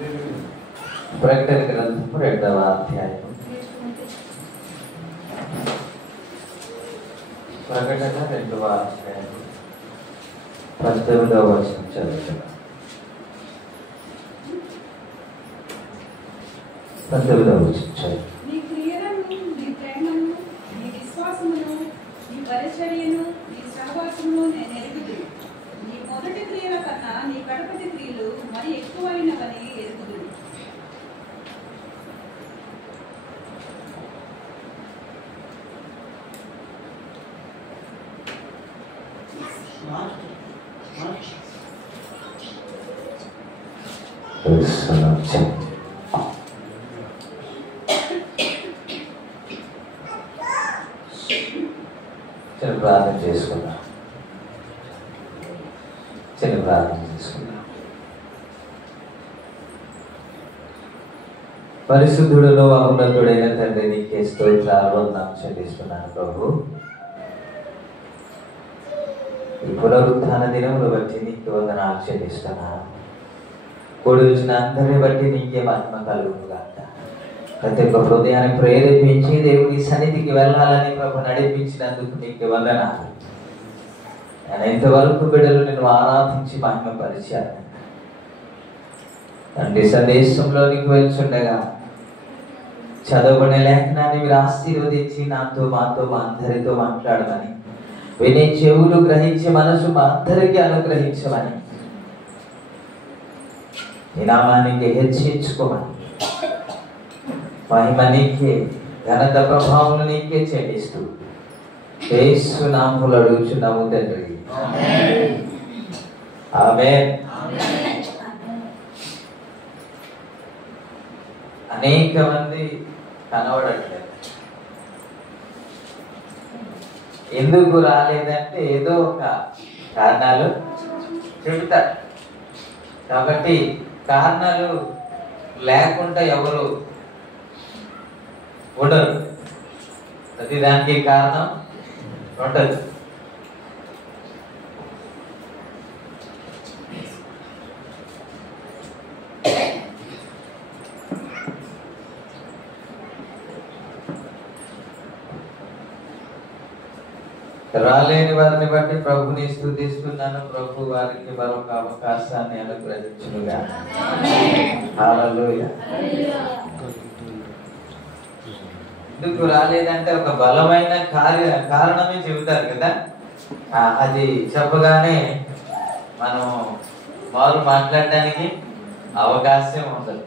ప్రకటన గ్రంథము 2వ అధ్యాయం. ప్రకటన 2వ అధ్యాయం 18వ వచనం చదువుతున్నాం. 18వ వచనం చదువు. నీ క్రియలను, నీ ప్రేమను, నీ విశ్వాసమును, నీ పరిచర్యను, నీ సహవాసమును నేను ఎరుగుదును. నీ మొదటి క్రియల కన్నా నీ కడపటి క్రియలు మరి ఎక్కువైనవని ఎరుగుదును. ప్రార్థన చేసుకున్నాం. పరిశుద్ధుడును ఉన్నతుడైన తండ్రి, నీకే స్తోత్రాలు చెల్లిస్తున్నాను ప్రభు. ఈ పునరుత్థాన దినములు బట్టి నీకు వందనాలు చెల్లిస్తున్నాను. కూడి వచ్చిన అందరిని బట్టి నీకే మహిమ కలుగునుగాక. ప్రతి ఒక్క హృదయాన్ని ప్రేరేపించి దేవుని సన్నిధికి వెళ్ళాలని ప్రభు నడిపించినందుకు నీకు వందనాలు. నేను ఇంతవరకు బిడ్డలు నేను ఆరాధించి మహిమపరిచాను. తండ్రి, సందేశంలోనికి వెళ్తుండగా చదవబడిన లేఖనాన్ని మీరు ఆశీర్వదించి నాతో, మాతో, మా అందరితో మాట్లాడమని, వినే చెవులు గ్రహించే మనసు మా అందరికీ అనుగ్రహించమని, నీ నామానికి హెచ్చించుకోమని, మహిమ నీకే, ఘనత ప్రభావం నీకే చెల్లిస్తూ యేసు నామములో అడుగుచున్నాము తండ్రి. ఆమేన్. అనేక మంది కనబడట్లేదు. ఎందుకు రాలేదంటే ఏదో ఒక కారణాలు చెబుతారు. కాబట్టి కారణాలు లేకుండా ఎవరు ఉండరు. ప్రతిదానికి కారణం ఉండదు. రాలేని వారిని బట్టి ప్రభుని స్తుతిస్తున్నాను. ప్రభు వారికి మరొక అవకాశాన్ని అనుగ్రహించునుగా. హల్లెలూయా. ఎందుకు రాలేదంటే ఒక బలమైన కారణమే చెబుతారు కదా. అది చెప్పగానే మనం వారు మాట్లాడడానికి అవకాశం ఉండదు.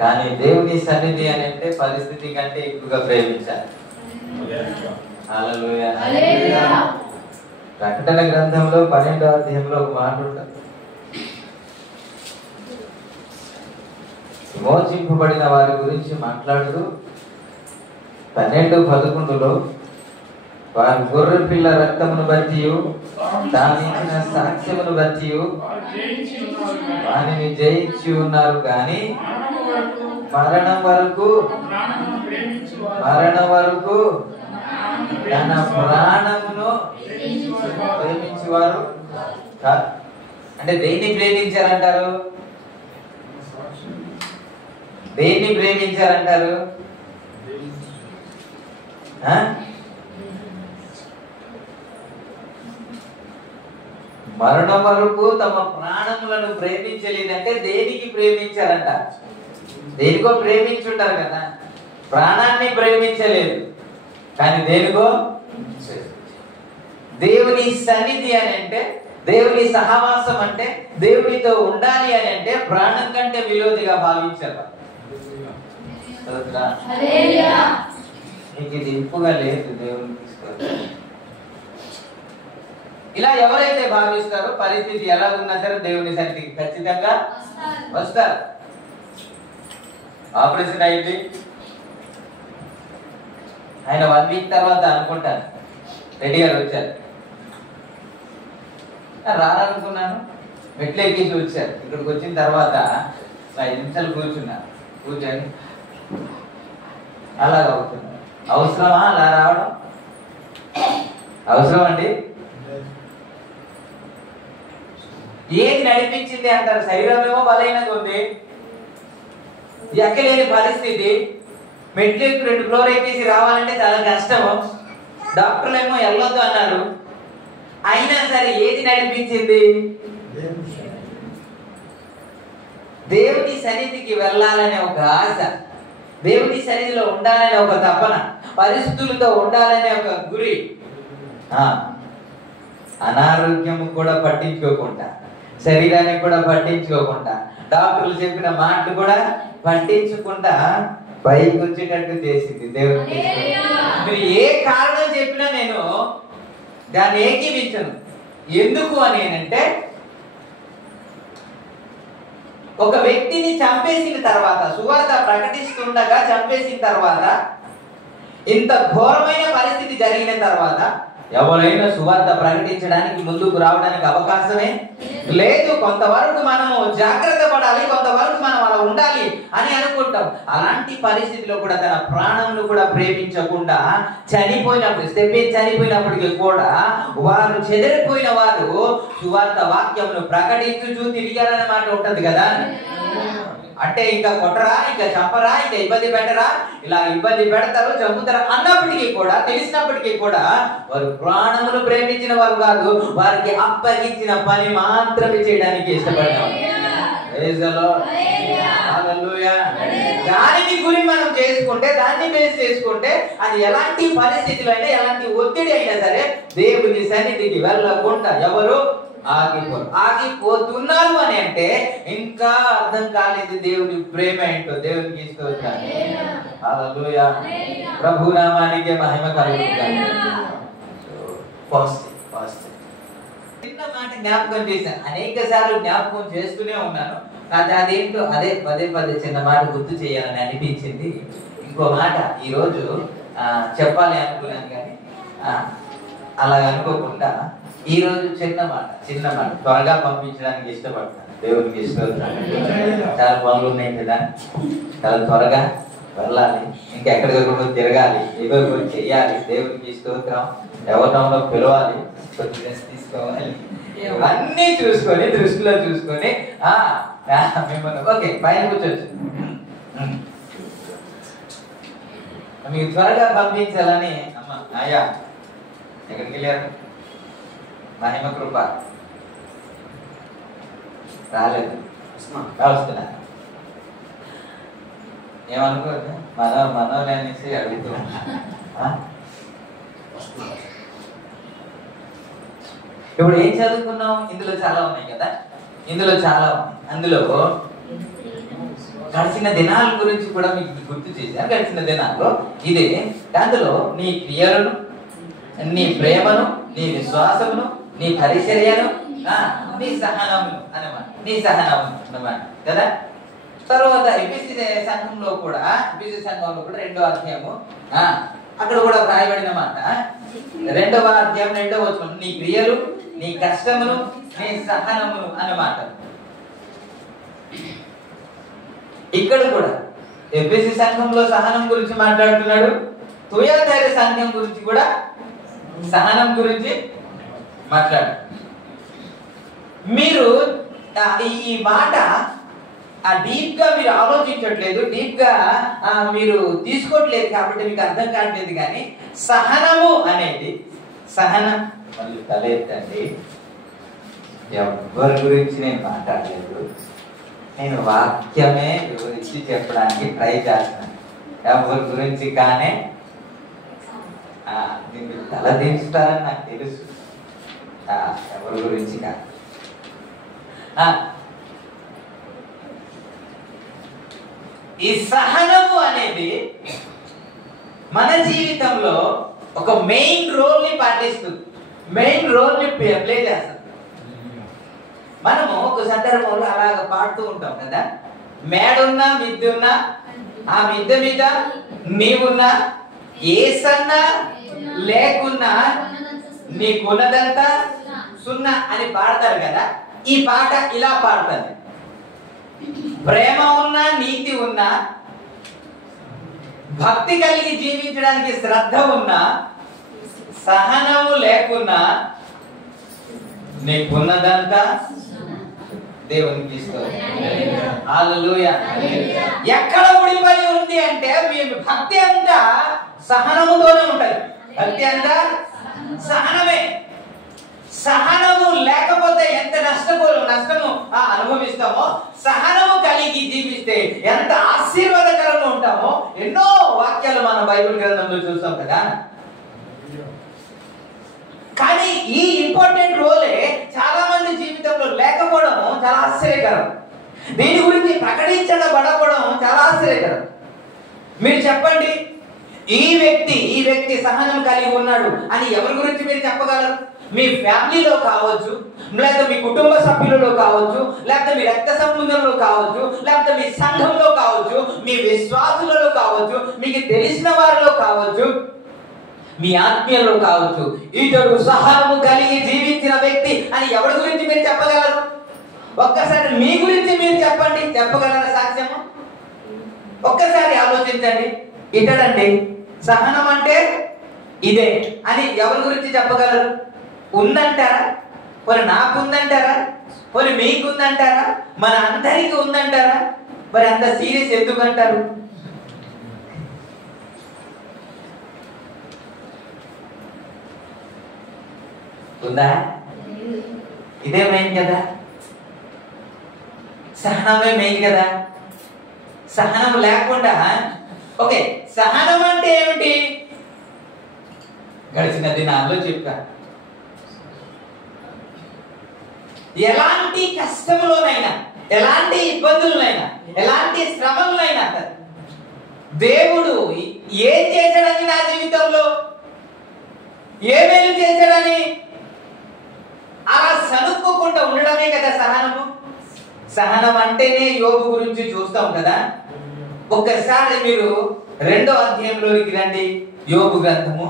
కానీ దేవుని సన్నిధి అని అంటే పరిస్థితి కంటే ఎక్కువగా ప్రేమించాలి. హల్లెలూయా. ప్రకటన గ్రంథంలో 12వ అధ్యాయంలో ఒక మాట ఉంటుంది. విమోచింపబడిన వారి గురించి మాట్లాడుతూ 12:11 వారి గొర్రె పిల్ల రక్తమును బట్టి తాను ఇచ్చిన సాక్ష్యమును బట్టి వారిని జయించి ఉన్నారు, కానీ మరణం వరకు తన ప్రాణమును ప్రేమించేవారు కాదు. అంటే దేన్ని ప్రేమించారంటారు? దేన్ని ప్రేమించారంటారు? మరణం వరకు తమ ప్రాణములను ప్రేమించలేదంటే దేనికి ప్రేమించారంట? దేనికో ప్రేమించుంటారు కదా. ప్రాణాన్ని ప్రేమించలేదు, కానీ దేనికో. దేవుని సన్నిధి అని అంటే, దేవుని సహవాసం అంటే, దేవునితో ఉండాలి అని అంటే ప్రాణం కంటే విలువదిగా భావించారు. నీకు ఇది ఇంపుగా లేదు దేవుని తీసుకోవాలి. ఇలా ఎవరైతే భావిస్తారో పరిస్థితి ఎలా ఉన్నా సరే దేవుని సన్నిధికి ఖచ్చితంగా వస్తారు. ఆపరేషన్ అయింది, ఆయన 1 వీక్ తర్వాత అనుకుంటాను రెడ్డి గారు వచ్చారు. రాలనుకున్నాను, మెట్లు ఎక్కించి వచ్చారు. ఇక్కడికి వచ్చిన తర్వాత 5 నిమిషాలు కూర్చొని అలాగ అవుతుంది. అవసరమా అలా రావడం? అవసరం అండి. ఏది నడిపించింది అంటారు? శరీరం ఏమో బలహీనంగా ఉంది, ఎక్కలేని పరిస్థితి, మెట్లు 2 ఫ్లోర్ ఎక్కేసి రావాలంటే చాలా కష్టము. డాక్టర్లు ఏమో వెళ్ళొద్దు అన్నారు. అయినా సరే ఏది నడిపించింది? దేవుని సన్నిధికి వెళ్ళాలనే ఒక ఆశ, దేవుని సన్నిధిలో ఉండాలనే ఒక తపన, పరిస్థితులతో ఉండాలనే ఒక గురి. అనారోగ్యము కూడా పట్టించుకోకుండా, శరీరాన్ని కూడా పట్టించుకోకుండా, డాక్టర్లు చెప్పిన మాటలు కూడా పట్టించుకుంటా పైకి వచ్చేటట్టు చేసింది దేవుని. మీరు ఏ కారణం చెప్పినా నేను దాన్ని ఏకీవించను. ఎందుకు అని అంటే, ఒక వ్యక్తిని చంపేసిన తర్వాత, సువార్త ప్రకటిస్తుండగా చంపేసిన తర్వాత, ఇంత ఘోరమైన పరిస్థితి జరిగిన తర్వాత ఎవరైనా సువార్త ప్రకటించడానికి ముందుకు రావడానికి అవకాశమే లేదు. కొంతవరకు మనము జాగ్రత్త పడాలి, కొంతవరకు మనం అలా ఉండాలి అని అనుకుంటాం. అలాంటి పరిస్థితిలో కూడా తన ప్రాణంను కూడా ప్రేమించకుండా చనిపోయినప్పటికీ కూడా వారు చెదిరిపోయిన వారు సువార్త వాక్యమును ప్రకటించుచూ తిరిగారనే మాట ఉంటది కదా. అంటే ఇంకా కొట్టరా, ఇంకా చంపరా, ఇంకా ఇబ్బంది పెట్టరా, ఇలా ఇబ్బంది పెడతారు, చంపుతారా అన్నప్పటికీ కూడా, తెలిసినప్పటికీ కూడా వారు ప్రాణమును ప్రేమించిన వారు కాదు, వారికి అప్పగించిన పని మాత్రమే చేయడానికి ఇష్టపడ్డారు. దానిని గురి మనం చేసుకుంటే, దాన్ని బేస్ చేసుకుంటే, అది ఎలాంటి పరిస్థితులు అయినా, ఎలాంటి ఒత్తిడి అయినా సరే దేవుని సన్నిధికి వెళ్ళకుండా ఎవరు ఆగిపోతున్నారు అని అంటే ఇంకా అర్థం కాలేదు దేవుని ప్రేమ ఏంటో. దేవునికి స్తోత్రం. హల్లెలూయా. ప్రభు నామానికి మహిమ కలుగుగాక. చిన్న మాట జ్ఞాపకం చేశాను, అనేక సార్లు జ్ఞాపకం చేస్తూనే ఉన్నాను. అదేంటో అదే పదే చిన్న మాట గుర్తు చేయాలని అనిపించింది. ఇంకో మాట ఈరోజు చెప్పాలి అనుకున్నాను, కానీ అలా అనుకోకుండా ఈ రోజు చిన్న మాట త్వరగా పంపించడానికి ఇష్టపడతాను. దేవునికి ఇష్టపడతాను. చాలా పనులు ఉన్నాయి కదా, చాలా త్వరగా వెళ్ళాలి, ఇంకెక్కడికక్కడ తిరగాలి, ఏదో ఒకటి చెయ్యాలి. దేవునికి స్తోత్రం. ఎవరినో పిలవాలి, కొంచెం రెస్ట్ తీసుకోవాలి, అన్నీ చూసుకొని దృష్టిలో చూసుకొని మిమ్మల్ని ఓకే పైన కూర్చోచ్చు. మీకు త్వరగా పంపించాలని అమ్మ అయ్యా ఎక్కడికి వెళ్ళారు? మహిమ కృప రాలేదు, వస్తున్నా. ఏమనుకోవద్దు, మనోలే అనేసి అడుగుతూ ఇప్పుడు ఏం చదువుకున్నాం? ఇందులో చాలా ఉన్నాయి కదా, అందులో గడిచిన దినాల గురించి కూడా మీకు గుర్తు చేశాను. గడిచిన దినాల్లో ఇదే, అందులో నీ క్రియలను, నీ ప్రేమను, నీ విశ్వాసమును, నీ పరిచర్యను, నీ సహనమును అన్నమాట కదా. తర్వాత ఎఫెసీ సంఘంలో కూడా 2వ అధ్యాయము అక్కడ కూడా వ్రాయబడిన మాట, 2వ అధ్యాయం 2వ వచనం, నీ క్రియలు, నీ కష్టమును, నీ సహనమును అన్నమాట. ఇక్కడ కూడా ఎఫెసీ సంఘంలో సహనం గురించి మాట్లాడుతున్నాడు, తుయతైర సంఘం గురించి కూడా సహనం గురించి మాట్లాడు. మీరు ఈ మాట డీప్ గా మీరు ఆలోచించట్లేదు, డీప్ గా మీరు తీసుకోవట్లేదు, కాబట్టి మీకు అర్థం కావట్లేదు. కానీ సహనము అనేది, సహనం మళ్ళీ తలెత్తండి. ఎవరి గురించి నేను మాట్లాడలేదు, నేను వాక్యమే వివరించి చెప్పడానికి ట్రై చేస్తున్నాను. ఎవరి గురించి కానీ మీరు తల దించుతారని నాకు తెలుసు, ఎవరి గురించి కాదు. ఈ సహనము అనేది మన జీవితంలో ఒక మెయిన్ రోల్ ని పాటిస్తుంది, మెయిన్ రోల్ ని ప్లే చేస్తుంది. మనము ఒక సందర్భంలో అలాగ పాడుతూ ఉంటాం కదా, మేడున్నా మిద్దున్నా, ఆ మిద్దె మీద నీవున్నా, ఏసన్నా లేకున్నా నీకున్నదంతా సున్నా అని పాడతారు కదా. ఈ పాట ఇలా పాడుతుంది, ప్రేమ ఉన్నా, నీతి ఉన్నా, భక్తి కలిగి జీవించడానికి శ్రద్ధ ఉన్నా, సహనము లేకున్నా నీకున్నదంతా దేవునికి హల్లెలూయా. ఎక్కడ ముడిపడి ఉంది అంటే మీ భక్తి అంతా సహనముతోనే ఉంటది. భక్తి అంతా సహనమే. సహనము లేకపోతే ఎంత నష్టము అనుభవిస్తామో, సహనము కలిగి జీవిస్తే ఎంత ఆశీర్వాదకరంగా ఉంటామో ఎన్నో వాక్యాలు మన బైబిల్ గ్రంథంలో చూస్తాం కదా. కానీ ఈ ఇంపార్టెంట్ రోలే చాలా మంది జీవితంలో లేకపోవడం చాలా ఆశ్చర్యకరం. దీని గురించి ప్రకటించబడకపోవడం చాలా ఆశ్చర్యకరం. మీరు చెప్పండి, ఈ వ్యక్తి సహనం కలిగి ఉన్నాడు అని ఎవరి గురించి మీరు చెప్పగలరు? మీ ఫ్యామిలీలో కావచ్చు, లేదా మీ కుటుంబ సభ్యులలో కావచ్చు, లేకపోతే మీ రక్త సంబంధంలో కావచ్చు, లేకపోతే మీ సంఘంలో కావచ్చు, మీ విశ్వాసులలో కావచ్చు, మీకు తెలిసిన వారిలో కావచ్చు, మీ ఆత్మీయులలో కావచ్చు. ఇతడు సహనము కలిగి జీవించిన వ్యక్తి అని ఎవరి గురించి మీరు చెప్పగలరు? ఒక్కసారి మీ గురించి మీరు చెప్పండి. చెప్పగలరా సాక్ష్యము? ఒక్కసారి ఆలోచించండి. ఇతడండి సహనం అంటే ఇదే అని ఎవరి గురించి చెప్పగలరు? ఉందంటారా? మరి నాకుందంటారా? మరి మీకుందంటారా? మన అందరికీ ఉందంటారా? మరి అంత సీరియస్ ఎందుకు అంటారు? ఉందా? ఇదే మెయిన్ కదా. సహనమే మెయిన్ కదా. సహనం లేకుండా ఓకే, సహనం అంటే ఏమిటి? గడిచిన దినాల్లో చెప్పా. ఎలాంటి కష్టంలోనైనా, ఎలాంటి ఇబ్బందులైనా, ఎలాంటి శ్రమలైనా దేవుడు ఏం చేశాడని, నా జీవితంలో ఏ మేలు చేశాడని అలా సనుక్కోకుండా ఉండడమే కదా సహనము. సహనం అంటేనే యోబు గురించి చూస్తాం కదా. ఒక్కసారి మీరు 2వ అధ్యాయంలోకి రండి. యోబు గ్రంథము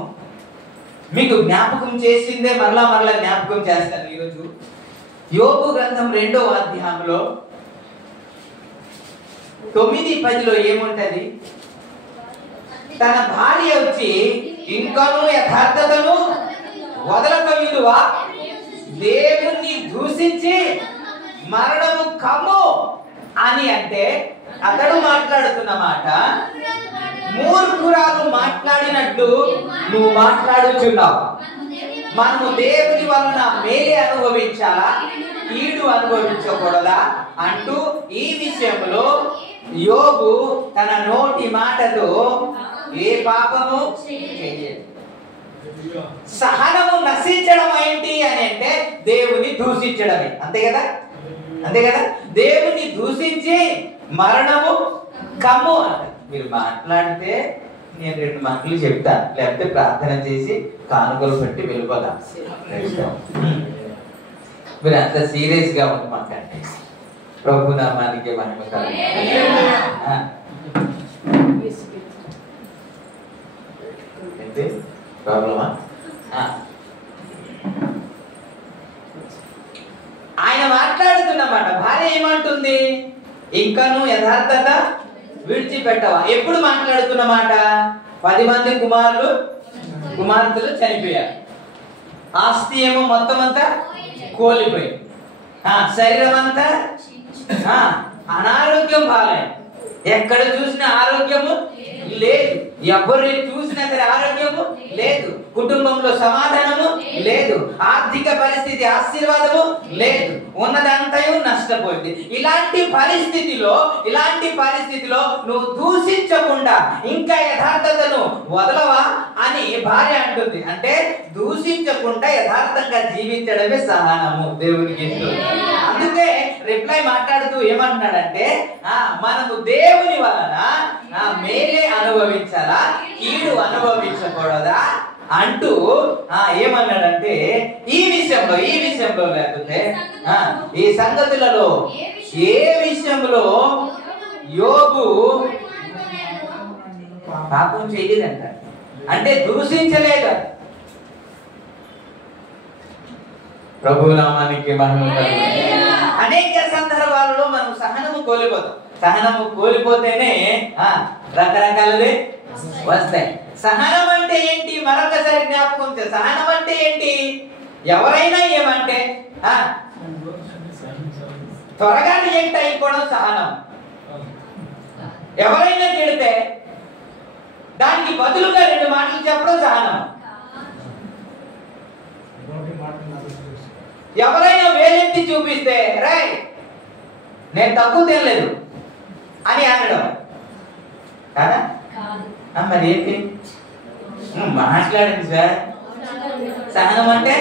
మీకు జ్ఞాపకం చేసిందే మరలా జ్ఞాపకం చేస్తాను ఈరోజు. యోబు గ్రంథం 2వ అధ్యాయంలో 9-10లో ఏముంటది? తన భార్య వచ్చి, ఇంకను యథార్థతను వదలకయుదువా, దేవుణ్ణి దూషించి మరణము కమ్ము అని అంటే, అతడు మాట్లాడుతున్న మాట మూర్ఖురాలు మాట్లాడినట్టు నువ్వు మాట్లాడుచున్నావు. మనము దేవుని వలన మేలే అనుభవించాలా, కీడు అనుభవించకూడదా అంటూ ఈ విషయంలో యోబు తన నోటి మాటతో ఏ పాపము చేయలేదు. సహనము నశించడం ఏంటి అని అంటే దేవుని దూషించడమే. అంతే కదా. దేవుని దూషించి మరణము కమ్ము అంట. మీరు మాట్లాడితే నేను 2 మాటలు చెప్తాను, లేకపోతే ప్రార్థన చేసి కానుకలు పెట్టి వెళ్ళిపోదాం. మీరు అంత సీరియస్ గా ఉండమాకండి. ప్రభు నామానికి మహిమ కలుగును. ఏంటి ప్రాబ్లమా? ఆయన మాట్లాడుతున్నమాట. భార్య ఏమంటుంది? ఇంకను యథార్థత విడిచిపెట్టవా. ఎప్పుడు మాట్లాడుతున్నమాట? 10 మంది కుమార్తెలు చనిపోయారు. ఆస్తి ఏమో మొత్తం అంతా కోల్పోయింది. శరీరం అంతా అనారోగ్యం బాగాలేదు. ఎక్కడ చూసినా ఆరోగ్యము లేదు. ఎవరిని చూసినా సరే ఆరోగ్యము లేదు. కుటుంబంలో సమాధానము లేదు. ఆర్థిక పరిస్థితి ఆశీర్వాదము లేదు. ఉన్నదంతయు నష్టపోయింది. ఇలాంటి పరిస్థితిలో నువ్వు దూషించకుండా ఇంకా యథార్థతను వదలవా అని భార్య అంటుంది. అంటే దూషించకుండా యథార్థంగా జీవించడమే సహనము. దేవునికి అందుకే రిప్లై మాట్లాడుతూ ఏమంటున్నాడంటే, మనము దేవుని వలన మేలే అనుభవించాలా, కీడు అనుభవించకూడదా అంటూ ఏమన్నాడంటే, ఈ విషయంలో లేకపోతే ఈ సంగతులలో ఏ విషయంలో యోబు పాపం చేయలేదంట. అంటే దూషించలేదు. ప్రభు నామానికి మహిమ కలుగును. అనేక సందర్భాలలో మనం సహనము కోల్పోతాం. సహనము కోల్పోతేనే రకరకాలవి వస్తాయి. సహనం అంటే ఏంటి? మరొకసారి జ్ఞాపకం చే. సహనం అంటే ఏంటి? ఎవరైనా ఏమంటే త్వరగా రియాక్ట్ అయిపోవడం సహనం. ఎవరైనా తిడితే దానికి బదులుగా 2 మాటలు చెప్పడం సహనం. ఎవరైనా వేలెత్తి చూపిస్తే రై నేను తక్కువ తినలేదు అని అనడం కాదా? మరి ఏంటి మాట్లాడండి సార్. సహనం అంటే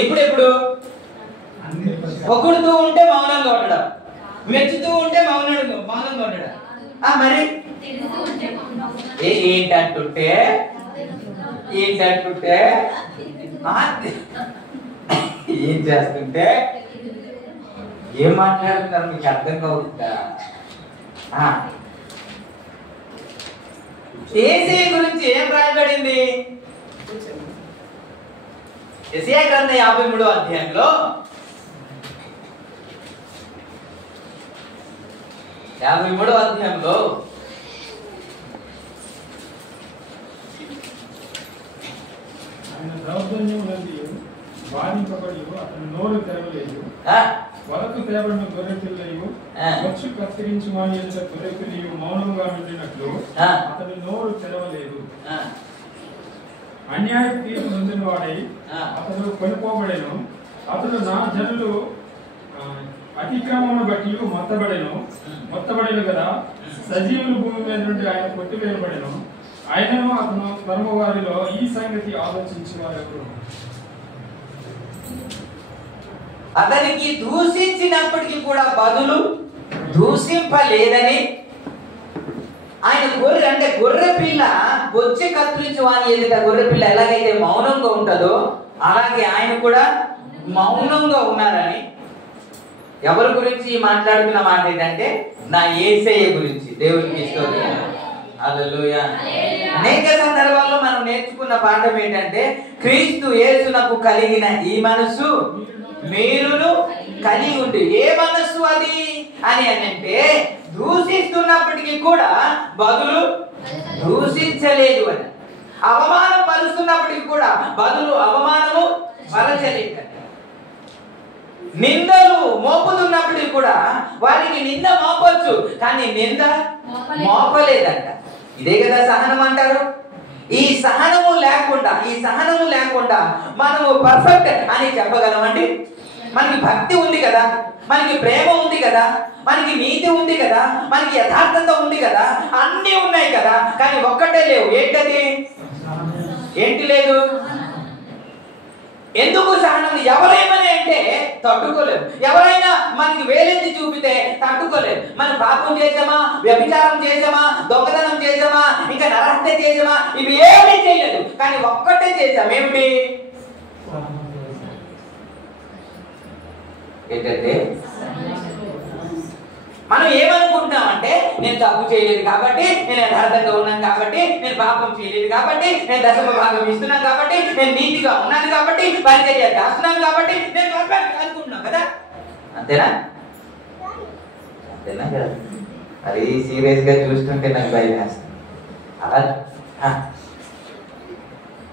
ఎప్పుడెప్పుడు పొగుడుతూ ఉంటే మౌనంగా ఉండడం, మెచ్చుతూ ఉంటే మౌనంగా ఉండడం. మరి ఏంటంటుంటే ఏం చేస్తుంటే ఏం మాట్లాడుతున్నారు మీకు అర్థం అవుతుందా? యేసయ్య గురించి ఏం రాయబడింది? యెషయా గ్రంథం 53వ అధ్యాయంలో 53వ అధ్యాయంలో ఆయన దౌర్జన్యం వాదింపబడి అతని నోరు తెరవలేదు. వలకు తేబడిన గొర్రె పిల్లయు వచ్చు కత్తిరించి మానేసిన గొర్రె పిల్లయు మౌనంగా ఉండినట్లు అతని నోరు తెరవలేదు. అన్యాయ తీర్పు నొందిన వాడై అతడు కొనుకోబడెను. అతడు నా జనులు అతిక్రమమును బట్టి మొత్తబడెను కదా. సజీవులు భూమి మీద నుండి ఆయన కొట్టివేయబడెను. ఆయనను అతను తరుము వారిలో ఈ సంగతి ఆలోచించి వారెవరు? అతనికి దూషించినప్పటికీ కూడా బదులు దూషింపలేదని ఆయన గొర్రె పిల్ల బొచ్చె కత్తిరించి వాని ఎదుట గొర్రె పిల్ల ఎలాగైతే మౌనంగా ఉంటుందో అలాగే ఆయన కూడా మౌనంగా ఉన్నారని. ఎవరి గురించి మాట్లాడుతున్న మాట ఏంటంటే నా యేసయ్య గురించి. దేవునికి స్తోత్రం. హల్లెలూయా. అనేక సందర్భాల్లో మనం నేర్చుకున్న పాఠం ఏంటంటే క్రీస్తు యేసునకు కలిగిన ఈ మనసు మీరును కలిగి ఉంటే. ఏ మనస్సు అది అని అంటే దూషిస్తున్నప్పటికీ కూడా బదులు దూషించలేదు అని, అవమానం పరుస్తున్నప్పటికీ కూడా బదులు అవమానము పరచలేదు, నిందలు మోపుతున్నప్పటికీ కూడా వారికి నింద మోపొచ్చు కానీ నింద మోపలేదంట. ఇదే కదా సహనం అంటారు. ఈ సహనము లేకుండా మనము పర్ఫెక్ట్ అని చెప్పగలమండి? మనకి భక్తి ఉంది కదా, మనకి ప్రేమ ఉంది కదా, మనకి నీతి ఉంది కదా, మనకి యథార్థత ఉంది కదా, అన్నీ ఉన్నాయి కదా, కానీ ఒక్కటే లేవు. ఏంటది? ఏంటి లేదు? ఎందుకు సహనం? ఎవరేమని అంటే తట్టుకోలేము. ఎవరైనా మనకి వేలెత్తి చూపితే తట్టుకోలేము. మనం పాపం చేసామా, వ్యభిచారం చేసామా, దొంగతనం చేసామా, ఇంకా నరహత్య చేసామా, ఇవి ఏమీ చేయలేదు, కానీ ఒక్కటే చేసాం. ఏమిటి? ఏంటంటే మనం ఏమనుకుంటున్నామంటే నేను తప్పు చేయలేదు కాబట్టి, నేను యథార్థంగా ఉన్నాను కాబట్టి, నేను పాపం చేయలేదు కాబట్టి, నేను దశమ భాగం ఇస్తున్నాను కాబట్టి, నేను నీతిగా ఉన్నాను కాబట్టి, పరిచర్య చేస్తున్నాను కాబట్టి నేను అనుకుంటున్నాను కదా. అంతేనా? కదా? అది సీరియస్ గా చూస్తుంటే నాకు భయం వేస్తుంది. అలా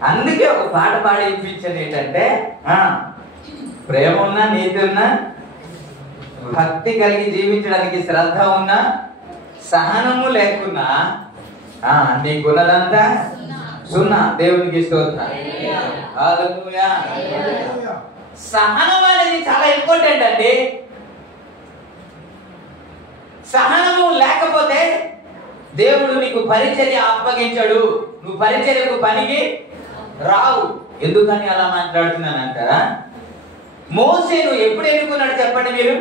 అందుకే ఒక పాట పాడి వినిపించేది ఏంటంటే ప్రేమ ఉన్నా, నీతి ఉన్నా, భక్తి కలిగి జీవించడానికి శ్రద్ధ ఉన్నా, సహనము లేకున్నా నీకున్నదంతా సున్నా. దేవునికి స్తోత్రం. హల్లెలూయా. సహనం అనేది చాలా ఇంపార్టెంట్ అండి. సహనము లేకపోతే దేవుడు నీకు పరిచర్య అప్పగించడు, నువ్వు పరిచర్యకు పనికి రావు. ఎందుకని అలా మాట్లాడుతున్నానంటారా? మోసేను ఎప్పుడు ఎన్నుకున్నాడు చెప్పండి మీరు?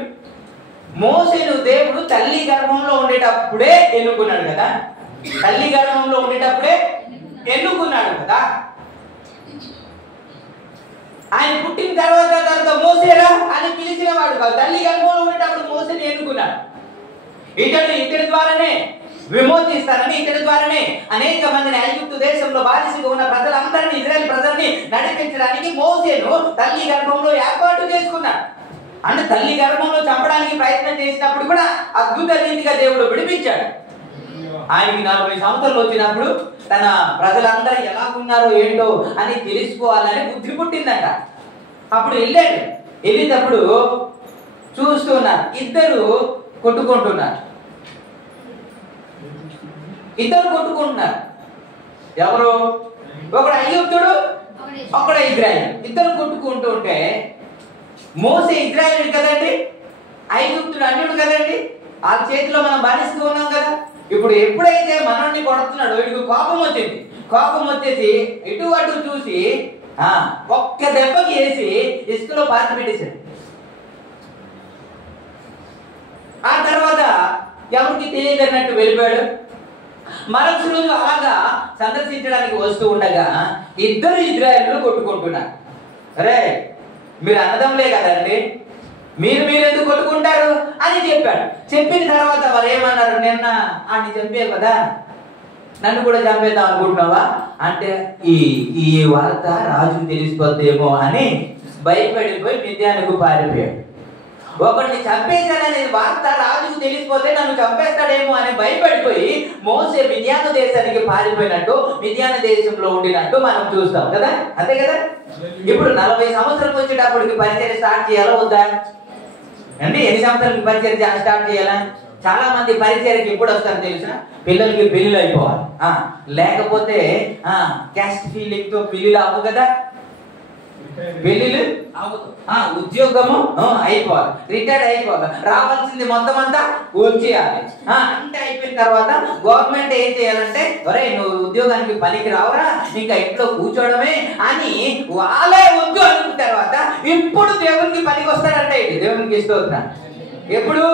మోసేను దేవుడు తల్లి గర్భంలో ఉండేటప్పుడే ఎన్నుకున్నాడు కదా. తల్లి గర్భంలో ఉండేటప్పుడే ఎన్నుకున్నాడు కదా. ఆయన పుట్టిన తర్వాత మోసేరా అని పిలిచిన వాడు కాదు. తల్లి గర్భంలో ఉండేటప్పుడు మోసేని ఎన్నుకున్నాడు. ఇతడి ద్వారానే విమోచిస్తానని, ఇతడి ద్వారానే అనేక మందిని ఐగుప్తు దేశంలో బానిసగా ఉన్న ప్రజలందరినీ, ఇజ్రాయెల్ ప్రజల్ని నడిపించడానికి మోసేను తల్లి గర్భంలో ఏర్పాటు చేసుకున్నాడు. అంటే తల్లి గర్భంలో చంపడానికి ప్రయత్నం చేసినప్పుడు కూడా అద్భుత రీతిగా దేవుడు విడిపించాడు. ఆయనకి 40 సంవత్సరాలు వచ్చినప్పుడు తన ప్రజలందరూ ఎలా ఉన్నారో ఏంటో అని తెలుసుకోవాలని బుద్ధి పుట్టిందంట. అప్పుడు వెళ్ళాడు. వెళ్ళేటప్పుడు చూస్తున్నారు. ఇద్దరు కొట్టుకుంటున్నారు. ఎవరు? ఒకడు ఐగుప్తుడు, ఒకడు ఇజ్రాయేల్. ఇద్దరు కొట్టుకుంటూ ఉంటే మోసే ఇజ్రాయేల్ కదండి, ఐగుప్తుడు అన్యుడు కదండి. ఆ చేతిలో మనం బానిస్తూ ఉన్నాం కదా. ఇప్పుడు ఎప్పుడైతే మనల్ని కొడుతున్నాడో వీడికి కోపం వచ్చింది. కోపం వచ్చేసి ఇటు అటు చూసి ఒక్క దెబ్బకి వేసి ఇసుకలో పాతి పెట్టేశాడు. ఆ తర్వాత ఎవరికి తెలియదు అన్నట్టు వెళ్ళిపోయాడు. మరొక రోజు అలాగా సందర్శించడానికి వస్తూ ఉండగా ఇద్దరు ఇజ్రాయేలు కొట్టుకుంటున్నారు. అరే మీరు అన్నదమ్ములే కదండి, మీరు ఎందుకు కొట్టుకుంటారు అని చెప్పాడు. చెప్పిన తర్వాత వారు ఏమన్నారు? నిన్న ఆడిని చంపే కదా, నన్ను కూడా చంపేద్దాం అనుకుంటున్నావా అంటే ఈ వార్త రాజుకు తెలిసిపోద్దేమో అని భయపడిపోయి మిద్యానుకు పారిపోయాడు. ఒకరిని చంపేశాడనే వార్త రాజుకు తెలిసిపోతే నన్ను చంపేస్తాడేమో అని భయపడిపోయి మోసే మిద్యాను దేశానికి పారిపోయినట్టు, మిద్యాను దేశంలో ఉండినట్టు మనం చూస్తాం కదా. అంతే కదా. ఇప్పుడు 40 సంవత్సరాలకు వచ్చేటప్పటికి పరిచయం స్టార్ట్ చేయాలా వద్దా అండి? ఎన్ని సంవత్సరాలకి పరిచయం స్టార్ట్ చేయాలా? చాలా మంది పరిచయకి ఎప్పుడు వస్తారు తెలుసా? పిల్లలకి పెళ్లిళ్ళు అయిపోవాలి, లేకపోతే క్యాస్ట్ ఫీలింగ్ తో పెళ్లిళ్ళు అవ్వు కదా, పెళ్లిళ్ళు అవ్వదు, ఉద్యోగము అయిపోవాలి, రిటైర్డ్ అయిపోవాలి, రావాల్సింది మొత్తం అంతా వచ్చేయాలి. అంటే అయిపోయిన తర్వాత గవర్నమెంట్ ఏం చేయాలంటే ఒరే నువ్వు ఉద్యోగానికి పనికి రావరా, ఇంకా ఇంట్లో కూర్చోవడమే అని వాళ్ళే వద్దు అనుకున్న తర్వాత ఇప్పుడు దేవునికి పనికి వస్తాడంటే దేవునికి ఇష్టం. ఎప్పుడు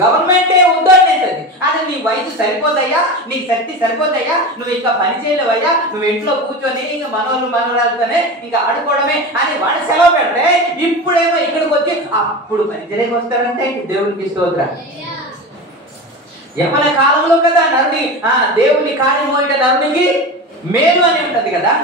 గవర్నమెంటే వద్దు అనేది అది నీ వయసు సరిపోదయ్యా, నీ శక్తి సరిపోదయ్యా, నువ్వు ఇంకా పని చేయలేవయ్యా, నువ్వు ఇంట్లో కూర్చొని ఇంకా మనవరాలతోనే ఇంకా ఆడుకోవడమే అని వాడు సెలవు పెడితే ఇప్పుడేమో ఇక్కడికి వచ్చి అప్పుడు పనిచేయడానికి వస్తారంటే దేవునికి స్తోత్రం. యవ్వన కాలంలో కదా నరుని దేవుని కాని మోయిన నరునికి మేలు అని ఉంటది కదా.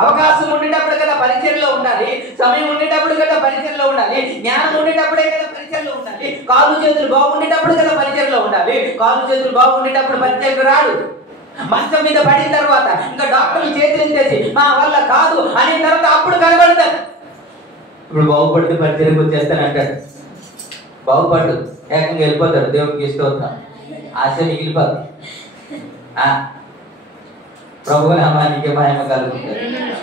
అవకాశం ఉండేటప్పుడు కదా పరిచయంలో ఉండాలి, సమయం ఉండేటప్పుడు కదా పరిచయంలో ఉండాలి, జ్ఞానం ఉండేటప్పుడే కదా పరిచయంలో ఉండాలి, కాళ్ళు చేతులు బాగుండేటప్పుడు కదా పరిచయంలో ఉండాలి. కాళ్ళు చేతులు బాగుండేటప్పుడు పరిచయం రాడు. మంచం మీద పడిన తర్వాత ఇంకా డాక్టర్లు చేతులు ఎత్తేసి మా వల్ల కాదు అనే తర్వాత అప్పుడు కనబడతారు. ఇప్పుడు బాగుపడితే పరిచయం వచ్చేస్తానంటాడు, బాగుపడు ఏకంగా వెళ్ళిపోతాడు. దేవునికి ఇష్టం, ఆశ మిగిలిపోదు. ప్రభు నామానికి మహిమ కలుగుతుంది.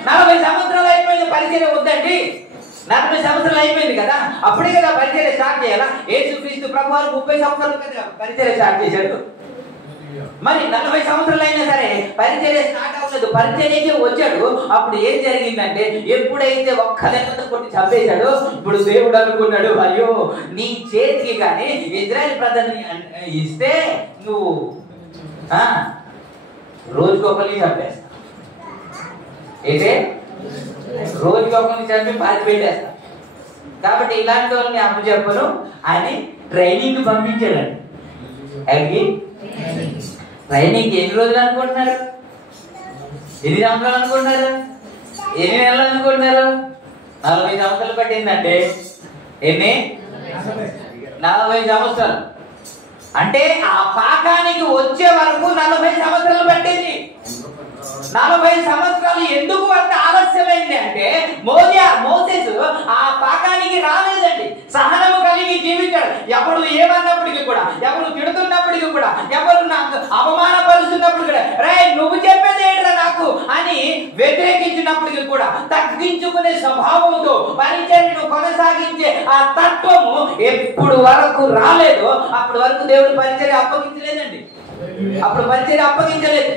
40 సంవత్సరాలు అయిపోయింది పరిచయం వద్దండి. 40 సంవత్సరాలు అయిపోయింది కదా, అప్పుడే కదా పరిచయం స్టార్ట్ చేయాలా. యేసుక్రీస్తు ప్రభు వారు 30 సంవత్సరాలు కదా పరిచయం స్టార్ట్ చేశాడు. మరి 40 సంవత్సరాలు అయినా సరే పరిచయం స్టార్ట్ అవ్వలేదు, పరిచయకే వచ్చాడు. అప్పుడు ఏం జరిగిందంటే ఎప్పుడైతే ఒక్క దెబ్బతో కొట్టి చంపేశాడు, ఇప్పుడు దేవుడు అనుకున్నాడు అయ్యో నీ చేతికి కానీ ఇజ్రాయెల్ ప్రజల్ని ఇస్తే నువ్వు రోజుకొకరిని చంపేస్తా, అయితే రోజుకొకరిని చంపి పాతి పెట్టేస్తా. కాబట్టి ఇలాంటి వాళ్ళని అప్పు చెప్పను అని ట్రైనింగ్ పంపించాడండి. అడిగి ట్రైనింగ్ ఎన్ని రోజులు అనుకుంటున్నారు? ఎన్ని సంవత్సరాలు అనుకుంటున్నారు? ఎన్ని నెలలు అనుకుంటున్నారు? 40 సంవత్సరాలు పట్టిందంటే ఎన్ని? 40 సంవత్సరాలు. అంటే ఆ పాకానికి వచ్చే వరకు 40 సంవత్సరాలు పట్టింది. 40 సంవత్సరాలు ఎందుకు అంత ఆలస్యమైంది అంటే మోసెస్ ఆ పాకానికి రాలేదండి. సహనము కలిగి జీవించాడు. ఎవరు ఏమన్నప్పటికీ కూడా, ఎవరు తిడుతున్నప్పటికీ కూడా, ఎవరు నాకు అవమానపరుస్తున్నప్పుడు కూడా రే నువ్వు చెప్పేది ఏంట్రా నాకు అని వ్యతిరేకించినప్పటికీ కూడా తగ్గించుకునే స్వభావంతో పరిచర్యను కొనసాగించే ఆ తత్వము ఎప్పుడు వరకు రాలేదో అప్పటి వరకు దేవుడు పరిచర్య అప్పగించలేదండి. అప్పుడు పరిచర్య అప్పగించలేదు.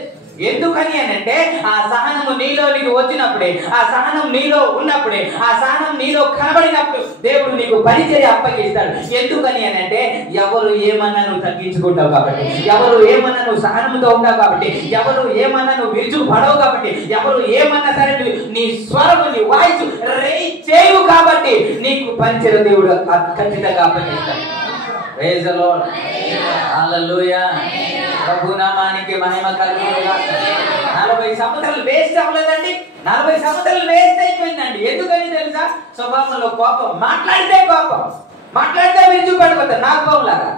ఎందుకని అని అంటే ఆ సహనము నీలోనికి వచ్చినప్పుడే, ఆ సహనం నీలో ఉన్నప్పుడే, ఆ సహనం నీలో కనబడినప్పుడు దేవుడు నీకు పరిచర్య అప్పగిస్తాడు. ఎందుకని అని అంటే ఎవరు ఏమన్నా నువ్వు తగ్గించుకుంటావు కాబట్టి, ఎవరు ఏమన్నా నువ్వు సహనంతో ఉంటావు కాబట్టి, ఎవరు ఏమన్నా నువ్వు విరుచు పడవు కాబట్టి, ఎవరు ఏమన్నా సరే నీ స్వరము నీ వాయిస్ రేజ్ చేయవు కాబట్టి నీకు పరిచర్య దేవుడు ఖచ్చితంగా అప్పగిస్తాడు. ప్రైజ్ ది లార్డ్, హల్లెలూయా. ప్రభు నామానికి మహిమ కలుగుగాక. 40 సంవత్సరాలు వేస్ట్ అవ్వలేదండి. 40 సంవత్సరాలు వేస్ట్ అయిపోయిందండి. ఎందుకని తెలుసా? స్వభావంలో కోపం, మాట్లాడితే కోపం, మాట్లాడితే విరుచు పడిపోతారు నాగపాములాగా.